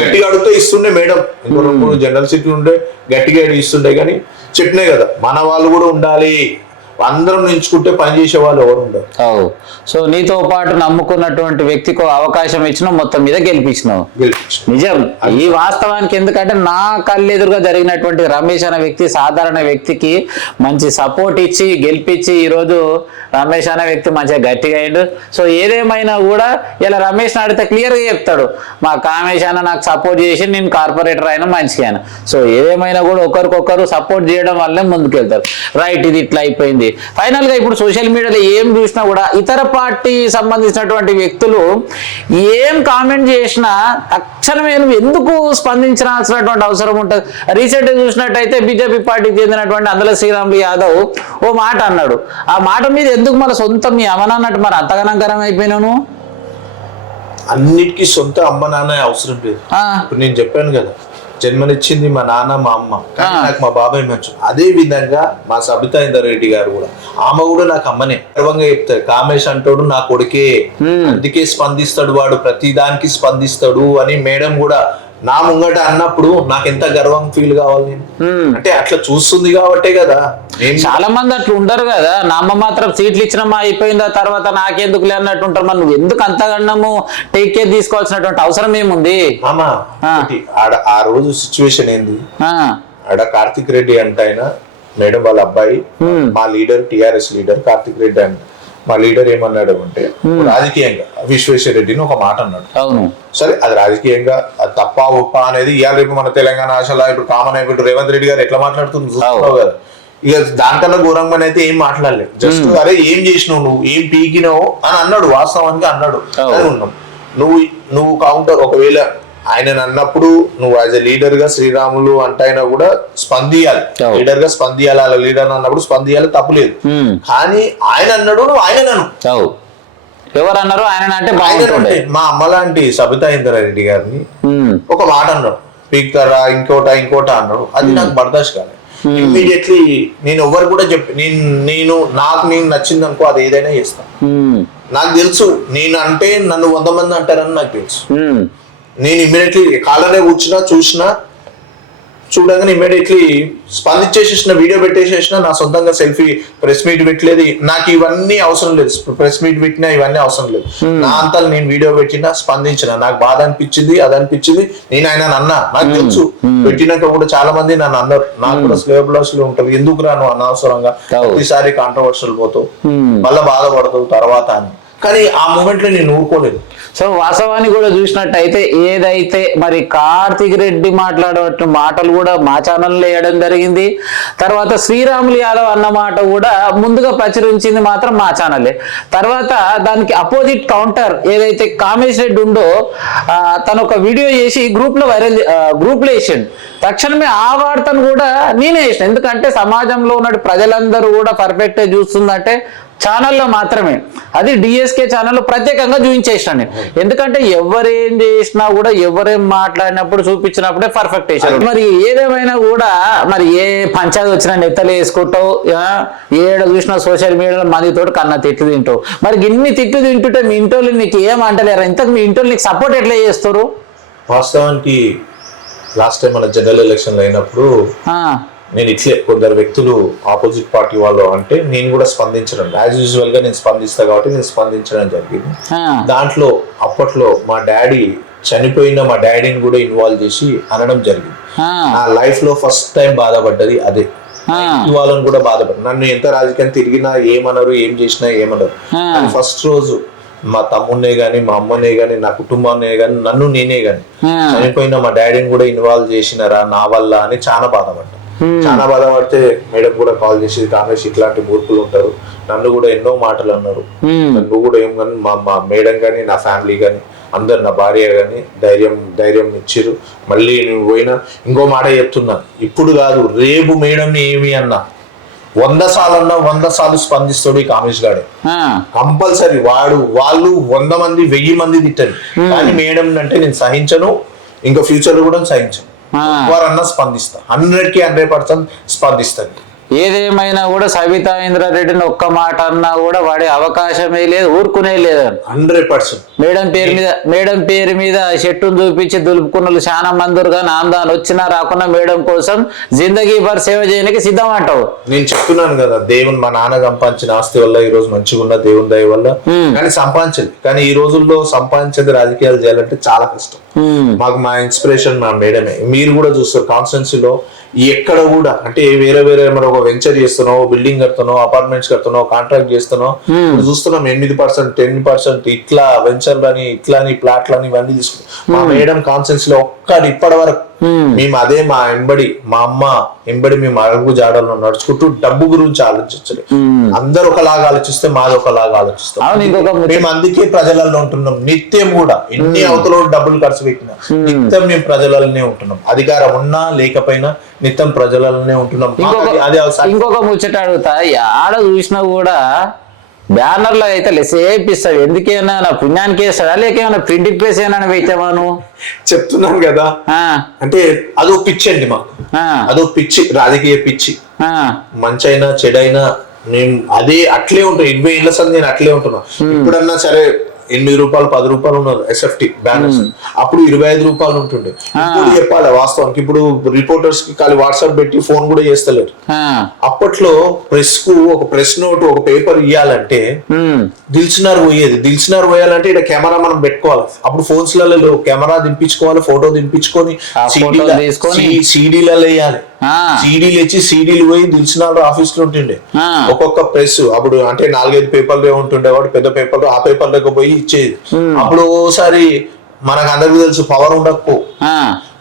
గట్టిగా అడిగితే ఇస్తుండే మేడం. ఇంకో 2 జనరల్ సీట్లు ఉండే, గట్టిగా ఇస్తుండే. కానీ చెప్పినాయి కదా, మన వాళ్ళు కూడా ఉండాలి, అందరం నించుకుంటే పనిచేసే వాళ్ళు ఎవరు ఉండరు. సో నీతో పాటు నమ్ముకున్నటువంటి వ్యక్తికి అవకాశం ఇచ్చినావు, మొత్తం మీద గెలిపించినావు. నిజం ఈ వాస్తవానికి. ఎందుకంటే నా కళ్ళెదురుగా జరిగినటువంటి రమేష్ అనే వ్యక్తి, సాధారణ వ్యక్తికి మంచి సపోర్ట్ ఇచ్చి గెలిపించి ఈరోజు రమేష్ అనే వ్యక్తి మంచిగా గట్టిగా అయ్యిండు. సో ఏదేమైనా కూడా ఇలా రమేష్ అడిగితే క్లియర్గా చెప్తాడు, మా కామేష్ అన్న నాకు సపోర్ట్ చేసి నేను కార్పొరేటర్ అయినా మంచిగా అయినా. సో ఏదేమైనా కూడా ఒకరికొకరు సపోర్ట్ చేయడం వల్లే ముందుకెళ్తారు. రైట్, ఇది ఇట్లా అయిపోయింది. ఫైనల్ గా ఇప్పుడు సోషల్ మీడియాలో ఏం చూసినా కూడా ఇతర పార్టీ సంబంధించినటువంటి వ్యక్తులు ఏం కామెంట్ చేసినా తక్షణమే ఎందుకు స్పందించాల్సినటువంటి అవసరం ఉంటుంది. రీసెంట్ గా చూసినట్టయితే బీజేపీ పార్టీకి చెందినటువంటి అందులో శ్రీరాములు యాదవ్ ఓ మాట అన్నాడు. ఆ మాట మీద ఎందుకు మన సొంతం మీ అమనన్నట్టు మరి అంతగనంకరం అయిపోయినాను. అన్నిటికీ సొంత అమ్మ నాన్న అవసరం లేదు. ఇప్పుడు నేను చెప్పాను కదా, జన్మనిచ్చింది మా నాన్న మా అమ్మ, కానీ నాకు మా బాబాయ్ మంచు. అదే విధంగా మా సబితా ఇందర్ రెడ్డి గారు కూడా, ఆమె కూడా నాకు అమ్మనే. గర్వంగా చెప్తారు, కామేష్ అంటాడు నా కొడుకే, అందుకే స్పందిస్తాడు వాడు, ప్రతి దానికి స్పందిస్తాడు అని మేడం కూడా నా ముంగట అన్నప్పుడు నాకు ఎంత గర్వం ఫీల్ కావాలి నేను. అంటే అట్లా చూస్తుంది కాబట్టే కదా. చాలా మంది అట్లా ఉండరు కదా, నా అమ్మ మాత్రం సీట్లు ఇచ్చినమ్మా అయిపోయిందా తర్వాత నాకెందుకు లేనట్టు ఉంటారు. మరి నువ్వు ఎందుకు అంతగన్నము టేక్ కేర్ తీసుకోవాల్సినటువంటి అవసరం ఏముంది మామా? ఆ రోజు సిచ్యువేషన్ ఏంది, ఆడ కార్తిక్ రెడ్డి అంటే ఆయన మేడం వాళ్ళ అబ్బాయి, మా leader TRS leader Karthik Reddy అంటే మా లీడర్ ఏమన్నాడు అంటే రాజకీయంగా విశ్వేశ్వర రెడ్డిని ఒక మాట అన్నాడు. అవును, సరే అది రాజకీయంగా అది తప్ప ఉప్ప అనేది ఇవాళ రేపు మన తెలంగాణ ఆశలా ఇప్పుడు కామన్ అయిపోయి రేవంత్ రెడ్డి గారు ఎట్లా మాట్లాడుతుంది చూస్తున్నావు కదా. ఇక దానికన్నా ఘోరంగా అయితే ఏం మాట్లాడలేదు. జస్ట్ అరే ఏం చేసినావు నువ్వు, ఏం పీకినావు అని అన్నాడు, వాస్తవానికి అన్నాడు. అని ఉన్నాం. నువ్వు కౌంటర్ ఒకవేళ ఆయన అన్నప్పుడు నువ్వు యాజ్ ఎ లీడర్ గా శ్రీరాములు అంటైనా కూడా స్పందియాలి, లీడర్ గా స్పందియాలి. అలా లీడర్ అన్నప్పుడు స్పందియాలి, తప్పులేదు. కానీ ఆయన అన్నాడు, నువ్వు ఆయన అన్నాను. ఎవరు అన్నారు ఆయన అంటే? మా అమ్మ లాంటి సబితా ఇంద్రారెడ్డి గారిని ఒక మాట అన్నాడు, పీక్తారా ఇంకోట అన్నాడు. అది నాకు బర్దాష్ కాదు. ఇమ్మీడియట్లీ నేను ఎవరు కూడా నాకు నచ్చింది అనుకో అది ఏదైనా చేస్తాను. నాకు తెలుసు నేను అంటే నన్ను 100 మంది అంటారని నాకు తెలుసు. నేను ఇమ్మీడియట్లీ కాలనే కూర్చున్నా, చూడగానే ఇమ్మీడియట్లీ స్పందించేసేసిన, వీడియో పెట్టేసేసిన. నా సొంతంగా సెల్ఫీ ప్రెస్ మీట్ పెట్టలేదు, నాకు ఇవన్నీ అవసరం లేదు. ప్రెస్ మీట్ పెట్టినా ఇవన్నీ అవసరం లేదు. నా అంతా నేను వీడియో పెట్టినా, స్పందించిన, నాకు బాధ అనిపించింది, అది అనిపించింది. నేను ఆయన అన్నా, నాకు తెలుసు. పెట్టినాక కూడా చాలా మంది నన్ను అన్నారు, నాకు కూడా స్లేవ్ లో ఉంటారు, ఎందుకు రాను అనవసరంగా ప్రతిసారి కాంట్రవర్షియల్ పోతావు, మళ్ళీ బాధపడతావు తర్వాత అని. కానీ ఆ మూమెంట్ లో నేను ఊరుకోలేదు. సో వాస్తవాన్ని కూడా చూసినట్టయితే ఏదైతే మరి కార్తిక్ రెడ్డి మాట్లాడే మాటలు కూడా మా ఛానల్లో వేయడం జరిగింది. తర్వాత శ్రీరాములు యాదవ్ అన్న మాట కూడా ముందుగా ప్రచురించింది మాత్రం మా ఛానలే. తర్వాత దానికి అపోజిట్ కౌంటర్ ఏదైతే కామేష్ రెడ్డి ఉందో తను ఒక వీడియో చేసి గ్రూప్లో వేసిండు. తక్షణమే ఆ వార్తను కూడా నేనే వేసిన. ఎందుకంటే సమాజంలో ఉన్న ప్రజలందరూ కూడా పర్ఫెక్ట్గా చూస్తుందంటే ఛానల్లో మాత్రమే. అది డిఎస్కే ఛానల్లో ప్రత్యేకంగా చూపించేసాను నేను. ఎందుకంటే ఎవరేం చేసినా కూడా ఎవరేం మాట్లాడినప్పుడు చూపించినప్పుడే పర్ఫెక్ట్ వేసారు. మరి ఏదేమైనా కూడా మరి ఏ పంచాయతీ వచ్చినా నెత్తలు వేసుకుంటావు, ఏడ చూసినా సోషల్ మీడియాలో మందితో కన్నా తిట్లు తింటావు. మరి ఇన్ని తిట్లు తింటుంటే మీ ఇంటోళ్ళు నీకు ఏమంటలేరు? ఇంతకు మీ ఇంటోళ్ళు నీకు సపోర్ట్ ఎట్లా చేస్తారు? వాస్తవానికి లాస్ట్ టైం మన జనరల్ ఎలక్షన్లు అయినప్పుడు నేను ఇట్లే కొందరు వ్యక్తులు ఆపోజిట్ పార్టీ వాళ్ళు అంటే నేను కూడా స్పందించడం, యాజ్ యూజువల్ గా నేను స్పందిస్తా కాబట్టి నేను స్పందించడం జరిగింది. దాంట్లో అప్పట్లో మా డాడీ చనిపోయిన మా డాడీని కూడా ఇన్వాల్వ్ చేసి అనడం జరిగింది. నా లైఫ్ లో ఫస్ట్ టైం బాధపడ్డది అదే. వాళ్ళని కూడా బాధపడ్డా. నన్ను ఎంత రాజకీయం తిరిగినా ఏమనరు, ఏం చేసినా ఏమనరు. ఫస్ట్ రోజు మా తమ్ముడినే గాని, మా అమ్మనే గాని, నా కుటుంబాన్నే గాని, నన్ను నేనే గాని చనిపోయిన మా డాడీని కూడా ఇన్వాల్వ్ చేసినారా నా వల్ల అని చాలా బాధపడ్డా. చాలా బాధపడితే మేడం కూడా కాల్ చేసి, కాంగ్రెస్ ఇట్లాంటి మూర్ఖులు ఉంటారు, నన్ను కూడా ఎన్నో మాటలు అన్నారు. నువ్వు కూడా ఏం కానీ మా మేడం కానీ, నా ఫ్యామిలీ కానీ, అందరు నా భార్య కానీ ధైర్యం ఇచ్చిర్రు. మళ్ళీ నువ్వు పోయినా ఇంకో మాట చెప్తున్నా, ఇప్పుడు కాదు రేపు మేడం ఏమి అన్నా 100 సార్లు అన్నా 100 సార్లు స్పందిస్తాడు ఈ కామేష్ గాడే. కంపల్సరీ వాళ్ళు 100 మంది 1000 మంది తిట్టరు, కానీ మేడం అంటే నేను సహించను, ఇంకా ఫ్యూచర్ లో కూడా సహించను. వారన్నా స్పందిస్తా, 100కి 100% స్పందిస్తాను. ఏదేమైనా కూడా సబితా ఇంద్రారెడ్డిని ఒక్క మాట అన్నా కూడా వాడే అవకాశమే లేదు, ఊరుకునే లేదు. 100%. మేడం పేరు మీద చెట్టును చూపించి దులుపుకున్న చాలా మంది కానీ ఆందోళన వచ్చినా రాకున్నా మేడం కోసం జిందగీ భర్ సేవ చేయడానికి సిద్ధం అంటావు. నేను చెప్తున్నాను కదా, దేవుని మా నాన్న సంపాదించిన ఆస్తి వల్ల ఈ రోజు మంచిగా ఉన్న దేవుని దయ వల్ల కానీ సంపాదించదు. కానీ ఈ రోజుల్లో సంపాదించేది రాజకీయాలు చేయాలంటే చాలా కష్టం. మాకు మా ఇన్స్పిరేషన్ మా మేడమే. మీరు కూడా చూస్తారు కాన్స్టిట్యున్సీలో ఎక్కడ కూడా అంటే వేరే మరి ఒక వెంచర్ చేస్తున్నావు, బిల్డింగ్ కడుతున్నావు, అపార్ట్మెంట్స్ కడుతున్నావు, కాంట్రాక్ట్ చేస్తున్నావు, చూస్తున్నాం 8%, 10% ఇట్లా వెంచర్లని, ఇట్లాని ప్లాట్లని ఇవన్నీ తీసుకున్నాం. మా మేడం కాన్స్టిట్యున్సీలో ఇప్పటి వరకు మేము అదే మా అమ్మ ఎంబడి మేము అడుగు జాడల్లో నడుచుకుంటూ డబ్బు గురించి ఆలోచించలేదు. అందరు ఒకలాగా ఆలోచిస్తే మాది ఒకలాగా ఆలోచిస్తాం. మేము అందుకే ప్రజలలో ఉంటున్నాం నిత్యం. కూడా ఎన్ని అవతల డబ్బులు ఖర్చు పెట్టినా నిత్యం మేము ప్రజలలోనే ఉంటున్నాం. అధికారం ఉన్నా లేకపోయినా నిత్యం ప్రజలలోనే ఉంటున్నాం. ఇంకొక ముచ్చట అడుగుతా, ఆడ చూసినా కూడా బ్యానర్లో అయితే లేసేపిస్తావు. ఎందుకేనా నా పుణ్యానికి వేస్తాడా లేకేమన్నా ప్రింటింగ్ ప్లేస్ ఏమైనా పెట్టావాను? చెప్తున్నాను కదా, అంటే అదో పిచ్చి అండి మాకు. అదో పిచ్చి, రాజకీయ పిచ్చి. మంచి అయినా చెడైనా మేము అట్లే ఉంటాం. 20 ఏళ్ళ సంది నేను అట్లే ఉంటున్నా. ఇప్పుడన్నా సరే రూపాయలు 10 రూపాయలు ఉన్నారు ఎస్ఎఫ్టి బ్యానర్స్. అప్పుడు 25 రూపాయలు ఉంటుండే. ఇప్పుడు చెప్పాలి వాస్తవానికి, ఇప్పుడు రిపోర్టర్స్ కి ఖాళీ వాట్సాప్ పెట్టి ఫోన్ కూడా చేస్తలేరు. అప్పట్లో ప్రెస్ కు ఒక ప్రెస్ నోట్ ఒక పేపర్ ఇవ్వాలంటే దిల్సునార్ పోయేది. దిల్సునార్ పోయాలంటే ఇక్కడ కెమెరా మనం పెట్టుకోవాలి. అప్పుడు ఫోన్స్ లలో కెమెరా దింపించుకోవాలి, ఫోటో దింపించుకొని సీడీలలో వేయాలి. సీడీలు ఇచ్చి సీడీలు పోయి దిల్సునార్ ఆఫీస్ లో ఉంటుండే. ఒక్కొక్క ప్రెస్ అప్పుడు అంటే 4-5 పేపర్లు ఉంటుండే, వాడు పెద్ద పేపర్లు ఆ పేపర్లకు పోయి ఇచ్చేది. అప్పుడు ఓసారి మనకు అందరికి తెలుసు పవర్ ఉండకపో,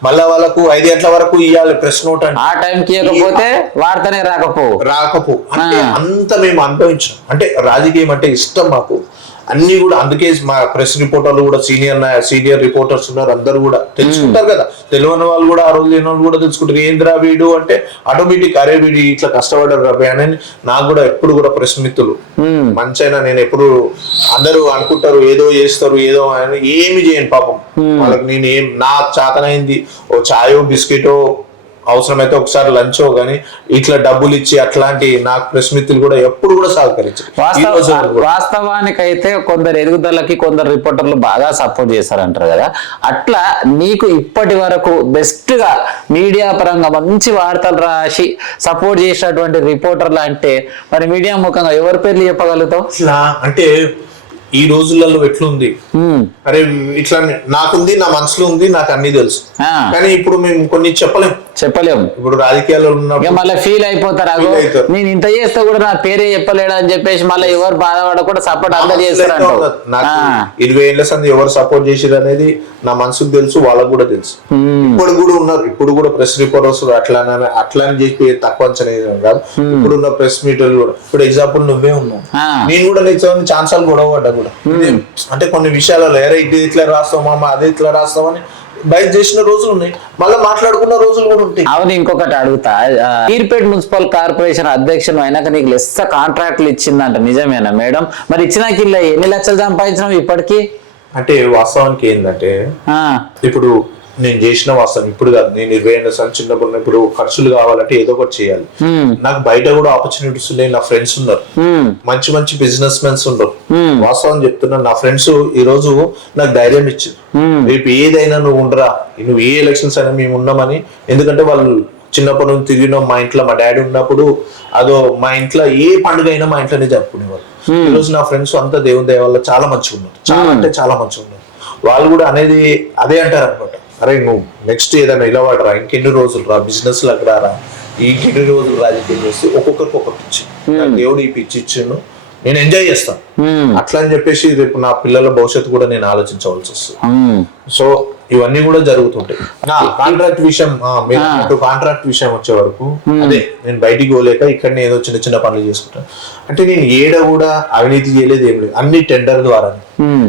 మళ్ళా వాళ్ళకు 5 గంటల వరకు ఇవ్వాలి ప్రెస్ నోట్ అంటే. ఆ టైంకి ఇవ్వకపోతే వార్తనే రాకపో అంటే అంత మేము అనుభవించాం. అంటే రాజకీయం అంటే ఇష్టం మాకు అన్ని కూడా. అందుకే మా ప్రెస్ రిపోర్టర్లు కూడా సీనియర్ రిపోర్టర్స్ ఉన్నారు, అందరు కూడా తెలుసుకుంటారు కదా. తెలియని వాళ్ళు కూడా ఆ రోజు లేని వాళ్ళు కూడా తెలుసుకుంటారు. ఏంద్రా వీడు అంటే ఆటోమేటిక్ అరే వీడి ఇట్లా కష్టపడ్డారు రవి అని. నాకు కూడా ఎప్పుడు కూడా ప్రెస్ మిత్రులు మంచైనా నేను ఎప్పుడు అందరూ అనుకుంటారు ఏదో చేస్తారు ఏదో అని, ఏమి చేయను పాపం వాళ్ళకి. నేను నా చేతనైంది ఓ చాయో బిస్కెటో అవసరమైతే ఒకసారి లంచో గానీ ఇట్లా డబ్బులు ఇచ్చి అట్లాంటి నాకు ప్రెస్ మిత్రులు కూడా ఎప్పుడు కూడా సహకరించారు. వాస్తవానికైతే కొందరు ఎదుగుదలకి కొందరు రిపోర్టర్లు బాగా సపోర్ట్ చేస్తారంటారు కదా, అట్లా నీకు ఇప్పటి వరకు బెస్ట్ గా మీడియా పరంగా మంచి వార్తలు రాసి సపోర్ట్ చేసినటువంటి రిపోర్టర్లు అంటే మరి మీడియా ముఖంగా ఎవరి పేర్లు చెప్పగలుగుతావు? అంటే ఈ రోజులలో ఎట్లుంది, అరే ఇట్లా నాకుంది, నా మనసులో ఉంది, నాకు అన్ని తెలుసు, కానీ ఇప్పుడు మేము కొన్ని చెప్పలేము. ఇప్పుడు రాజకీయాల్లో ఉన్నప్పుడు మళ్ళీ ఫీల్ అయిపోతారు, నేను ఇంత చేస్తే కూడా నా పేరే చెప్పలేడు అని చెప్పేసి మళ్ళీ ఎవరు బాధపడకుండా సపోర్ట్ అందరు చేస్తారు. నాకు 20 ఏళ్ల సంది ఎవరు సపోర్ట్ చేసారు అనేది నా మనసుకు తెలుసు, వాళ్ళకు కూడా తెలుసు. ఇప్పుడు కూడా ఉన్నారు, ఇప్పుడు కూడా ప్రెస్ రిపోర్టర్స్ అట్లా అని చెప్పి తక్కువ అంచనా కాదు. ఇప్పుడున్న ప్రెస్ మీటర్లు కూడా, ఇప్పుడు ఎగ్జాంపుల్ నువ్వే ఉన్నావు, నేను కూడా నీకు ఛాన్సాలు గొడవ పడ్డా కూడా. అంటే కొన్ని విషయాలలో ఎరే ఇది ఇట్లా రాస్తావు మామ, అదే ఇట్లా రాస్తామని బయట చేసిన రోజులు ఉన్నాయి, మళ్ళీ మాట్లాడుకున్న రోజులు కూడా ఉంటాయి. అవును, ఇంకొకటి అడుగుతా, పీర్పేట్ మున్సిపల్ కార్పొరేషన్ అధ్యక్షుడు అయినాక నీకు లెస్స కాంట్రాక్ట్లు ఇచ్చిందంట, నిజమేనా మేడం? మరి ఇచ్చినాక ఇలా ఎన్ని లక్షలు సంపాదించినావు ఇప్పటికీ? అంటే వాస్తవానికి ఏంటంటే ఇప్పుడు నేను చేసిన వాస్తవం ఇప్పుడు కాదు, నేను 20 ఏళ్ళ చిన్నప్పుడు ఇప్పుడు ఖర్చులు కావాలంటే ఏదో ఒకటి చేయాలి. నాకు బయట కూడా ఆపర్చునిటీస్ ఉన్నాయి, నా ఫ్రెండ్స్ ఉన్నారు, మంచి మంచి బిజినెస్ మెన్స్ ఉన్నారు. వాస్తవం చెప్తున్నా, నా ఫ్రెండ్స్ ఈ రోజు నాకు ధైర్యం ఇచ్చారు, రేపు ఏదైనా నువ్వు ఉండరా, నువ్వు ఏ ఎలక్షన్స్ అయినా మేము ఉన్నామని. ఎందుకంటే వాళ్ళు చిన్నప్పటి నుంచి తిరిగినాం, మా ఇంట్లో మా డాడీ ఉన్నప్పుడు అదో మా ఇంట్లో ఏ పండుగ అయినా మా ఇంట్లోనే జరుపుకునేవాళ్ళు. ఈ రోజు నా ఫ్రెండ్స్ అంతా దేవుని దయ వల్ల చాలా మంచిగా ఉన్నారు, చాలా అంటే చాలా మంచిగా ఉన్నారు. వాళ్ళు కూడా అనేది అదే అంటారు అనమాట, అరే నువ్వు నెక్స్ట్ ఏదైనా ఇలా వాడరా, ఇంకెన్ని రోజులు రా బిజినెస్ లకు రారా, ఇంకెన్ని రోజులు రాజకీయం చేసి ఒక్కొక్కరికి ఒక పిచ్చి, దేవుడు ఈ పిచ్చి ఇచ్చిండు, నేను ఎంజాయ్ చేస్తాను అట్లా అని చెప్పేసి రేపు నా పిల్లల భవిష్యత్తు కూడా నేను ఆలోచించవలసి వస్తుంది. సో ఇవన్నీ కూడా జరుగుతుంటాయి. కాంట్రాక్ట్ విషయం, కాంట్రాక్ట్ విషయం వచ్చే వరకు అదే నేను బయటికి పోలేక ఇక్కడనే ఏదో చిన్న చిన్న పనులు చేసుకుంటాను. అంటే నేను ఏడ కూడా అవినీతి చేయలేదు, ఏం లేదు, అన్ని టెండర్ ద్వారా.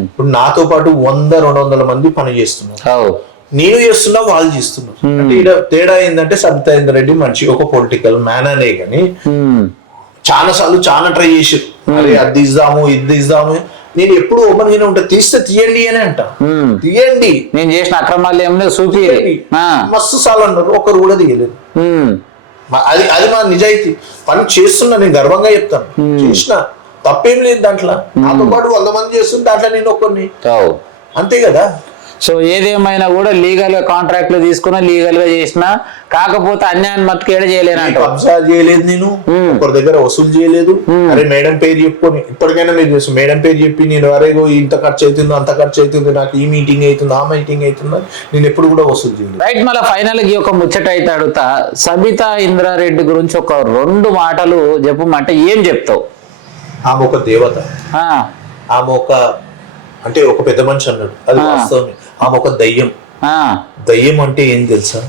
ఇప్పుడు నాతో పాటు 100-200 మంది పని చేస్తున్నారు, నేను చేస్తున్నా వాళ్ళు చేస్తున్నారు. అంటే ఇక్కడ తేడా ఏంటంటే సబితా ఇంద్ర రెడ్డి మంచి ఒక పొలిటికల్ మ్యాన్ అనే కానీ చాలా సార్లు చాలా ట్రై చేసారు, అరే అది ఇద్దాము ఇది ఇద్దాము. నేను ఎప్పుడు ఓపెన్ గానే ఉంటా, తీస్తే తీయండి అని అంట, తీయండి నేను చేసిన అక్రమాలు ఏమో చూపియండి, మస్తు సార్లు అన్నారు, ఒకరు కూడా తీయలేదు. అది మా నిజాయితీ, పని చేస్తున్నా, నేను గర్వంగా చెప్తాను, చేసిన తప్పేం లేదు దాంట్లో. నాతో పాటు 100 మంది చేస్తుంది, దాంట్లో నేను ఒక్కరిని, అంతే కదా. సో ఏదేమైనా కూడా లీగల్ గా కాంట్రాక్ట్లు తీసుకున్నా, లీగల్ గా చేసినా, కాకపోతే అన్యాయం మట్టుకు ఏడ చేయలేనంట, కబ్జా చేయలేదు, నేను ఒకరి దగ్గర వసూలు చేయలేదు. అరే మేడం పేరు చెప్పుకొని ఇప్పటికైనా మీరు చేస్తాను, మేడం పేరు చెప్పి నేను అరేగో ఇంత ఖర్చు అవుతుందో అంత ఖర్చు అవుతుంది, నాకు ఈ మీటింగ్ అవుతుంది ఆ మీటింగ్ అవుతుందా, నేను ఎప్పుడు కూడా వసూలు చేయలేదు. రైట్, మళ్ళీ ఫైనల్ గా ఒక ముచ్చట అయితే అడుగుతా, సబితా ఇంద్రారెడ్డి గురించి ఒక 2 మాటలు చెప్పమంటే ఏం చెప్తావు? ఆమె ఒక దేవత, ఆమె ఒక అంటే ఒక పెద్ద మనిషి అన్నాడు, అది వాస్తవమే. ఆమె ఒక దయ్యం. దయ్యం అంటే ఏం తెలుసా?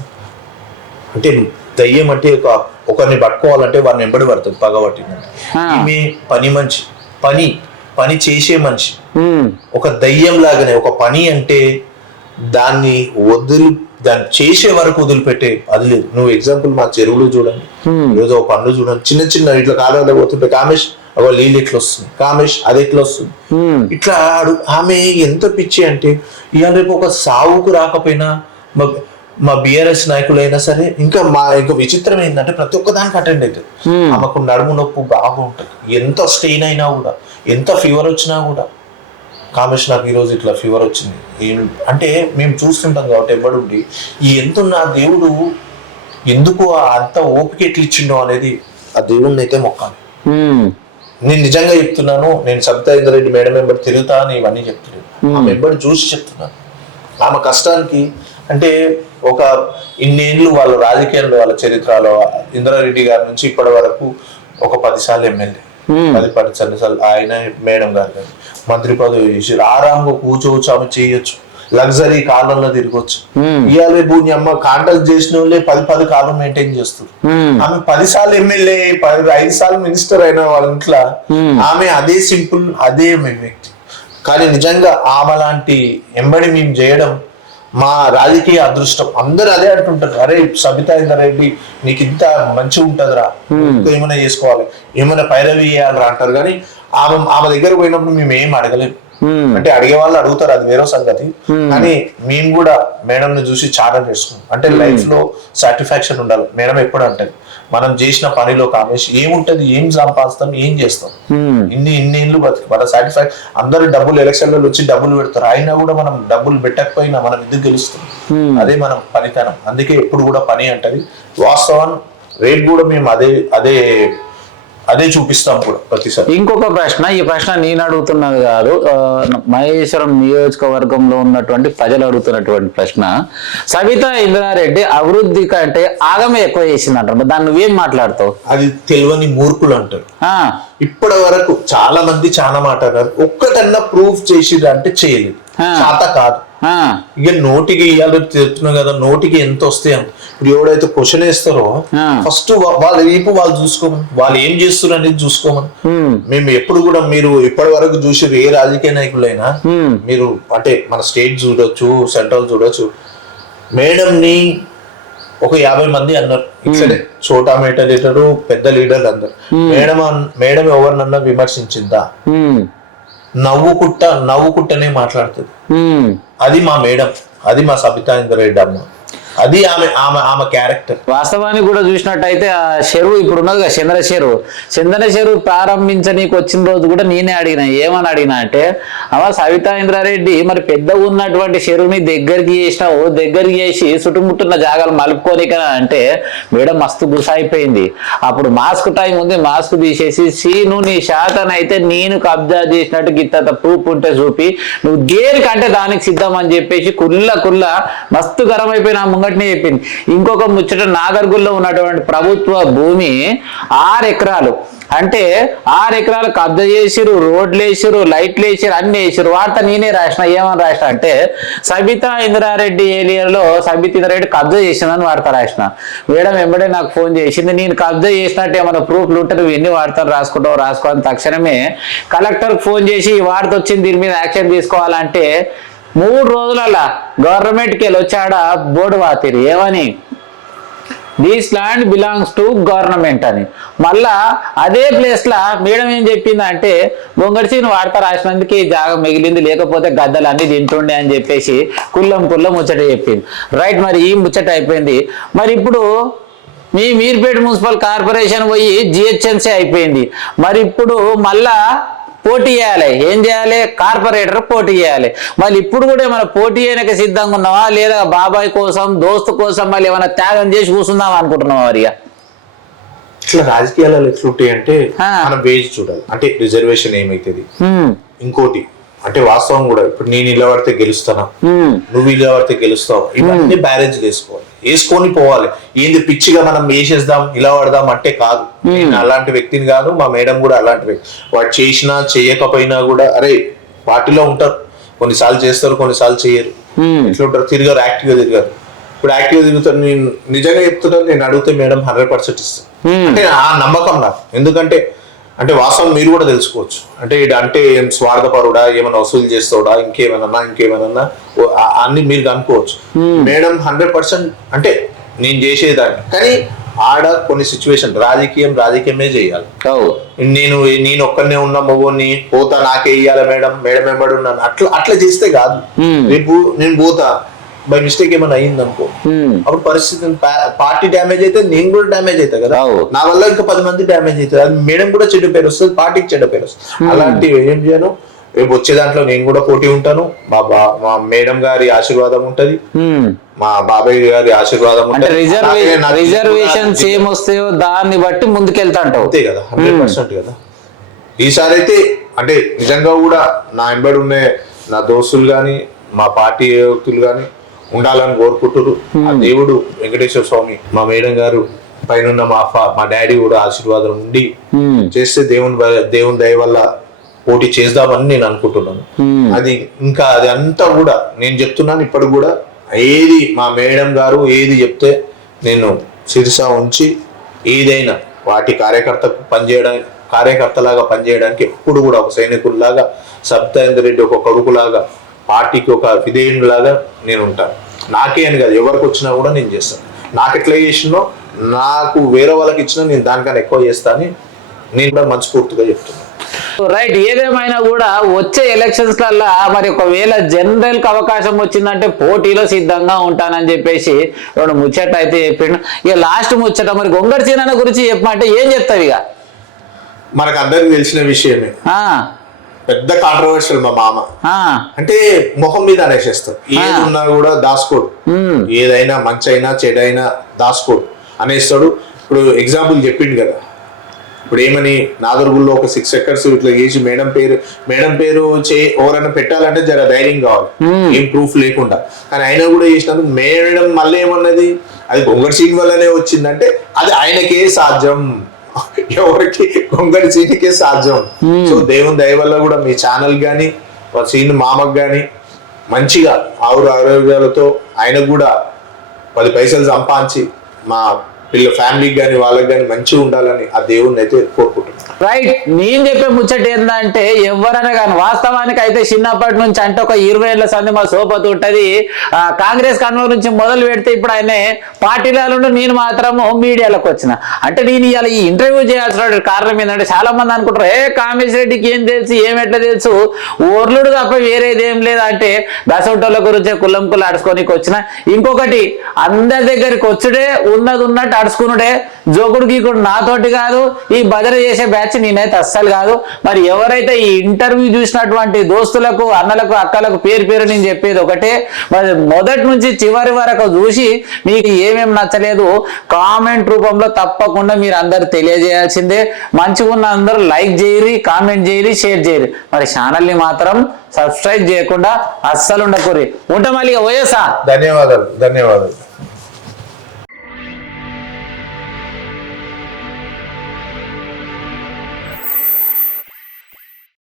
అంటే దయ్యం అంటే ఒకరిని పట్టుకోవాలంటే వారిని వెంబడి పడుతుంది, పగబట్టిందంటే. ఈమె పని మనిషి, పని చేసే మనిషి, ఒక దయ్యం లాగానే. ఒక పని అంటే దాన్ని చేసే వరకు వదిలిపెట్టే అది లేదు. నువ్వు ఎగ్జాంపుల్ మా చెరువులు చూడండి, ఏదో ఒక పండ్లు చూడండి, చిన్న చిన్న ఇట్లా కాలంలో పోతుంటే కామేష్ నీళ్ళు ఎట్లా వస్తుంది, కామేష్ అది ఎట్లా వస్తుంది, ఇట్లా ఆమె ఎంత పిచ్చి అంటే ఇవాళ రేపు ఒక సావుకు రాకపోయినా మా బిఆర్ఎస్ నాయకులైనా సరే, ఇంకా విచిత్రం ఏంటంటే ప్రతి ఒక్క దానికి అటెండ్ అవుతుంది. ఆమెకు నడుము నొప్పు బాగా ఉంటుంది, ఎంత స్ట్రెయిన్ అయినా కూడా, ఎంత ఫీవర్ వచ్చినా కూడా కామేష్ నాకు ఈరోజు ఇట్లా ఫీవర్ వచ్చింది ఏం అంటే మేము చూస్తుంటాం కాబట్టి ఎవడుండి ఈ ఎంతున్న దేవుడు ఎందుకు అంత ఓపిక ఎట్లు ఇచ్చిండో అనేది ఆ దేవుడిని అయితే మొక్కాలి. నేను నిజంగా చెప్తున్నాను, నేను సబితా ఇంద్రారెడ్డి మేడం వెంబడి తిరుగుతా అని ఇవన్నీ చెప్తున్నాను, ఆ వెంబడి చూసి చెప్తున్నాను. ఆమె కష్టానికి అంటే ఒక ఇన్నేళ్ళు వాళ్ళ రాజకీయాల్లో వాళ్ళ చరిత్రలో ఇంద్రారెడ్డి గారి నుంచి ఇప్పటి వరకు ఒక 10 సార్లు ఎమ్మెల్యే, 10 సార్లు ఆయన మేడం గారు కానీ మంత్రి పదవి చేసి ఆరాంగా కూర్చోవచ్చు, ఆమె చేయొచ్చు, లగ్జరీ కాలంలో తిరగొచ్చు. ఇవాళ భూమి అమ్మ కాంటాక్ట్ చేసిన వాళ్ళే 10 కాలం మెయింటైన్ చేస్తారు. ఆమె 10 సార్లు ఎమ్మెల్యే 5 సార్లు మినిస్టర్ అయిన వాళ్ళ ఇంట్లో ఆమె అదే సింపుల్, అదే వ్యక్తి. కానీ నిజంగా ఆమె లాంటి ఎంబడి మేము చేయడం మా రాజకీయ అదృష్టం. అందరూ అదే అంటుంటారు, అరే సబితా ఇంద్రారెడ్డి నీకు ఇంత మంచిగా ఉంటుందిరా, ఏమైనా చేసుకోవాలి, ఏమైనా పైరవి చేయాలరా అంటారు. కానీ ఆమె దగ్గర పోయినప్పుడు మేము ఏం అడగలేము. అంటే అడిగే వాళ్ళు అడుగుతారు, అది వేరే సంగతి. కానీ మేము కూడా మేడం ని చూసి చాలా నేర్చుకున్నాం. అంటే లైఫ్ లో సాటిస్ఫాక్షన్ ఉండాలి. మేడం ఎప్పుడు అంటది, మనం చేసిన పనిలో కామేష్ ఏముంటది, ఏం సంపాదిస్తాం, ఏం చేస్తాం, ఇన్నేళ్ళు బతికి మన సాటిస్ఫాక్షన్. అందరూ డబ్బులు ఎలక్షన్లలో వచ్చి డబ్బులు పెడతారు, అయినా కూడా మనం డబ్బులు పెట్టకపోయినా మనం ఎందుకు గెలుస్తాం, అదే మనం పనితనం. అందుకే ఎప్పుడు కూడా పని అంటది వాస్తవం. రేపు కూడా మేము అదే చూపిస్తాం కూడా ప్రతిసారి. ఇంకొక ప్రశ్న, ఈ ప్రశ్న నేను అడుగుతున్నది కాదు, మహేశ్వరం నియోజకవర్గంలో ఉన్నటువంటి ప్రజలు అడుగుతున్నటువంటి ప్రశ్న. సబితా ఇంద్రారెడ్డి అభివృద్ధి కంటే ఆగమే ఎక్కువ చేసిందంటారు, దాన్ని నువ్వేం మాట్లాడతావు? అది తెలియని మూర్ఖులు అంటారు. ఇప్పటి వరకు చాలా మంది చాలా మాట్లాడారు, ఒక్కటన్నా ప్రూఫ్ చేసిరా అంటే చేయలేదు, చేత కాదు. ఇక నోటికి ఇవ్వాలి చెప్తున్నాం కదా, నోటికి ఎంత వస్తాయి అంత. ఇప్పుడు ఎవడైతే క్వశ్చన్ వేస్తారో ఫస్ట్ వాళ్ళ వైపు వాళ్ళు చూసుకోమని, వాళ్ళు ఏం చేస్తున్నారు అనేది చూసుకోమని. మేము ఎప్పుడు కూడా మీరు ఇప్పటి వరకు చూసి ఏ రాజకీయ నాయకులైనా మీరు అంటే మన స్టేట్ చూడొచ్చు, సెంట్రల్ చూడొచ్చు, మేడం ని ఒక 50 మంది అన్నారు ఇక్కడే, చోటా లీడరు, పెద్ద లీడర్లు అందరు. మేడం ఎవరినన్నా విమర్శించిందా? నవ్వుకుంటనే మాట్లాడుతుంది. అది మా మేడం, అది మా సబితా ఇంద్రారెడ్డి అమ్మ, అది ఆమె క్యారెక్టర్. వాస్తవానికి కూడా చూసినట్టయితే ఆ చెరువు ఇప్పుడు ఉన్నది కదా, చందన చెరువు ప్రారంభించనీకి వచ్చిన రోజు కూడా నేనే అడిగిన, ఏమని అడిగినా అంటే, అమ్మ సబితా ఇంద్రారెడ్డి మరి పెద్దగా ఉన్నటువంటి చెరువుని దగ్గరికి చేసి చుట్టుముట్టున్న జాగాలు మలుపుకోనికనా అంటే, మేడం మస్తు గుసాయిపోయింది. అప్పుడు మాస్క్ టైం ఉంది, మాస్క్ తీసేసి సీను నీ శాతనైతే నేను కబ్జా చేసినట్టు గిత్త ప్రూఫ్ ఉంటే చూపి, నువ్వు దేనికంటే దానికి సిద్ధం అని చెప్పేసి కుల్ల మస్తు గరం అయిపోయిన ముంగట్నే చెప్పింది. ఇంకొక ముచ్చట, నాగర్గుల్లో ఉన్నటువంటి ప్రభుత్వ భూమి 6 ఎకరాలు, అంటే 6 ఎకరాలు కబ్జా చేసిరు, రోడ్లు వేసిరు, లైట్లు వేసిరు, అన్ని వేసిరు. వార్త నేనే రాసిన, ఏమని రాసిన అంటే, సబితా ఇంద్రారెడ్డి ఏరియాలో సబితా ఇంద్రారెడ్డి కబ్జా చేసిందని వార్త రాసిన. మేడం వెంబడే నాకు ఫోన్ చేసింది, నేను కబ్జా చేసినట్టు ఏమైనా ప్రూఫ్లు ఉంటే నువ్వు ఎన్ని వార్తలు రాసుకోని తక్షణమే కలెక్టర్కి ఫోన్ చేసి ఈ వార్త వచ్చింది, దీని మీద యాక్షన్ తీసుకోవాలంటే 3 రోజులలా గవర్నమెంట్కి వెళ్ళి వచ్చాడ బోర్డు వాతిరి, ఏమని, this land belongs to government అని. మళ్ళా అదే ప్లేస్ లా మేడం ఏం చెప్పింది అంటే, బొంగడిచి నువ్వు వార్త రాసినందుకు ఈ జాగ మిగిలింది, లేకపోతే గద్దలు అన్ని తింటుండే అని చెప్పేసి కుల్లం ముచ్చట చెప్పింది. రైట్, మరి ఈ ముచ్చట అయిపోయింది. మరి ఇప్పుడు మీ మీర్పేట మున్సిపల్ కార్పొరేషన్ పోయి జిహెచ్ఎంసీ అయిపోయింది. మరి ఇప్పుడు మళ్ళా పోటీ చేయాలి, ఏం చేయాలి, కార్పొరేటర్ పోటీ చేయాలి. మళ్ళీ ఇప్పుడు కూడా ఏమైనా పోటీ చేయడానికి సిద్ధంగా ఉన్నావా, లేదా బాబాయ్ కోసం దోస్తు కోసం మళ్ళీ ఏమైనా త్యాగం చేసి కూర్చుందాం అనుకుంటున్నావా? మరి ఇట్లా రాజకీయాలలో ఎట్లుంటాయి అంటే మనం వేసి చూడాలి. అంటే రిజర్వేషన్ ఏమైతుంది, ఇంకోటి అంటే వాస్తవం కూడా, ఇప్పుడు నేను ఇలా పడితే గెలుస్తానా, నువ్వు ఇలా పడితే గెలుస్తావు, ఇవన్నీ బ్యారేజ్ వేసుకొని పోవాలి. ఏంది పిచ్చిగా మనం వేసేద్దాం ఇలా పడదాం అంటే కాదు. నేను అలాంటి వ్యక్తిని కాదు, మా మేడం కూడా అలాంటి వ్యక్తి. వాడు చేసినా చేయకపోయినా కూడా అరే పార్టీలో ఉంటారు, కొన్నిసార్లు చేస్తారు, కొన్నిసార్లు చేయరు, ఎట్లా ఉంటారు, తిరిగారు, యాక్టివ్గా తిరిగారు. ఇప్పుడు యాక్టివ్గా తిరుగుతారు. నేను నిజంగా చెప్తున్నాను, నేను అడిగితే మేడం 100% ఇస్తాను. అంటే ఆ నమ్మకం నాకు. ఎందుకంటే అంటే వాస్తవం మీరు కూడా తెలుసుకోవచ్చు. అంటే ఏం స్వార్థపరుడా, ఏమైనా వసూలు చేస్తాడా, ఇంకేమైనా అన్ని మీరు కనుక్కోవచ్చు. మేడం 100% అంటే నేను చేసేదాన్ని. కానీ ఆడ కొన్ని సిచ్యువేషన్ రాజకీయమే చేయాలి. నేను ఒక్కనే ఉన్న మొగోని పోతా, నాకే ఇయ్యాలి మేడం వెంబడి ఉన్నాను అట్లా చేస్తే కాదు. రేపు నేను పోతా, బై మిస్టేక్ ఏమైనా అయ్యింది అనుకో, అప్పుడు పరిస్థితి పార్టీ డ్యామేజ్ అయితే నేను కూడా డ్యామేజ్ అవుతా కదా, నా వల్ల ఇంకా 10 మంది డ్యామేజ్ అవుతుంది. అది మేడం కూడా చెడ్డ పేరు వస్తుంది, పార్టీకి చెడ్డ పేరు వస్తుంది. అలాంటివి ఏం చేయను. రేపు వచ్చే దాంట్లో నేను కూడా పోటీ ఉంటాను. మా మేడం గారి ఆశీర్వాదం ఉంటది, మా బాబాయ్ గారి ఆశీర్వాదం ఉంటది. రిజర్వేషన్స్ ఏమొస్తాయో దాన్ని బట్టి ముందుకెళ్తా అంటావు. అంతే కదా, 100% కదా. ఈసారి అయితే అంటే నిజంగా కూడా నా వెంబడి ఉన్న నా దోస్తులు గాని మా పార్టీ వ్యక్తులు గాని ఉండాలని కోరుకుంటారు. ఆ దేవుడు వెంకటేశ్వర స్వామి, మా మేడం గారు పైన మా డాడీ కూడా ఆశీర్వాదం ఉండి చేస్తే దేవుని దయ వల్ల పోటీ చేద్దామని నేను అనుకుంటున్నాను. అది ఇంకా అది అంతా కూడా నేను చెప్తున్నాను. ఇప్పుడు కూడా ఏది మా మేడం గారు ఏది చెప్తే నేను శిరసా ఉంచి ఏదైనా వాటి కార్యకర్తలాగా పనిచేయడానికి ఎప్పుడు కూడా ఒక సైనికుల్లాగా, సబితాయిందర్ రెడ్డి ఒక కొడుకులాగా, పార్టీకి ఒక విధేయునిలాగా నేను ఉంటాను. నాకే అని కాదు, ఎవరికి వచ్చినా కూడా నేను చేస్తాను. నాకు ఎట్లా చేసినో నాకు వేరే వాళ్ళకి ఇచ్చినా నేను దానికన్నా ఎక్కువ చేస్తానని నేను కూడా మనస్ఫూర్తిగా చెప్తున్నాను. రైట్. ఏదేమైనా కూడా వచ్చే ఎలక్షన్స్ లల్లా మరి ఒకవేళ జనరల్ కి అవకాశం వచ్చిందంటే పోటీలో సిద్ధంగా ఉంటానని చెప్పేసి రెండు ముచ్చట అయితే చెప్పిండు. ఇక లాస్ట్ ముచ్చట మరి గొంగడి సీనన్న గురించి చెప్పమంటే ఏం చెప్తావు? ఇక మనకు అందరికి తెలిసిన విషయమే, పెద్ద కాంట్రవర్షియల్. మా మామ అంటే మొహం మీద అనేసేస్తాడు, ఏది ఉన్నా కూడా దాసుకోడు, ఏదైనా మంచి అయినా చెడైనా దాసుకోడు అనేస్తాడు. ఇప్పుడు ఎగ్జాంపుల్ చెప్పిండు కదా, ఇప్పుడు ఏమని నాగర్గుల్లో ఒక 6 acres ఇట్లా చేసి మేడం పేరు ఎవరైనా పెట్టాలంటే జర ధైర్యం కావాలి, ఏం ప్రూఫ్ లేకుండా. కానీ ఆయన కూడా చేసినందుకు మేడం మళ్ళీ ఏమన్నది, అది గొంగడి సీన్ వల్లనే వచ్చిందంటే అది ఆయనకే సాధ్యం, ఎవరికి గొంగడి సీన్కే సాధ్యం. సో దేవుని దయ వల్ల కూడా మీ ఛానల్ కానీ సీన్ మామకు కానీ మంచిగా ఆరోగ్యాలతో ఆయనకు కూడా 10 పైసలు సంపాదించి మా ఫ్యామిలీకి కానీ వాళ్ళకి కానీ మంచిగా ఉండాలని ఆ దేవుణ్ణి అయితే కోరుకుంటున్నాను. రైట్. నేను చెప్పే ముచ్చట ఏంటంటే ఎవరైనా కానీ వాస్తవానికి అయితే చిన్నప్పటి నుంచి అంటే ఒక 20 ఏళ్ల సంది మా సోపతి ఉంటది. కాంగ్రెస్ కన్వర్ నుంచి మొదలు పెడితే ఇప్పుడు ఆయన పార్టీలలో నేను మాత్రము మీడియాలోకి వచ్చిన. అంటే నేను ఇవాళ ఈ ఇంటర్వ్యూ చేయాల్సిన కారణం ఏంటంటే చాలా మంది అనుకుంటారు కామేశ్వర రెడ్డికి ఏం తెలుసు, ఏమెట్లా తెలుసు, ఓర్లుడు తప్ప వేరేది ఏం లేదు అంటే దసోటోళ్ళ గురించి కులం అడుచుకోనికి వచ్చిన. ఇంకొకటి అందరి దగ్గరికి వచ్చుడే ఉన్నది ఉన్నట్టు అడుచుకున్నాడే, జోకుడు గీకుడు నాతోటి కాదు, ఈ భజన చేసే బ్యాచ్ నేనైతే అస్సలు కాదు. మరి ఎవరైతే ఈ ఇంటర్వ్యూ చూసినటువంటి దోస్తులకు, అన్నలకు, అక్కలకు పేరు నేను చెప్పేది ఒకటే, మరి మొదటి నుంచి చివరి వరకు చూసి మీకు ఏమేమి నచ్చలేదు కామెంట్ రూపంలో తప్పకుండా మీరు అందరు తెలియజేయాల్సిందే. మంచిగా ఉన్న అందరూ లైక్ చేయరి, కామెంట్ చేయరి, షేర్ చేయరి. మరి ఛానల్ని మాత్రం సబ్స్క్రైబ్ చేయకుండా అస్సలు ఉండకూరి. ఉంటా మళ్ళీ ఓయేసా. ధన్యవాదాలు.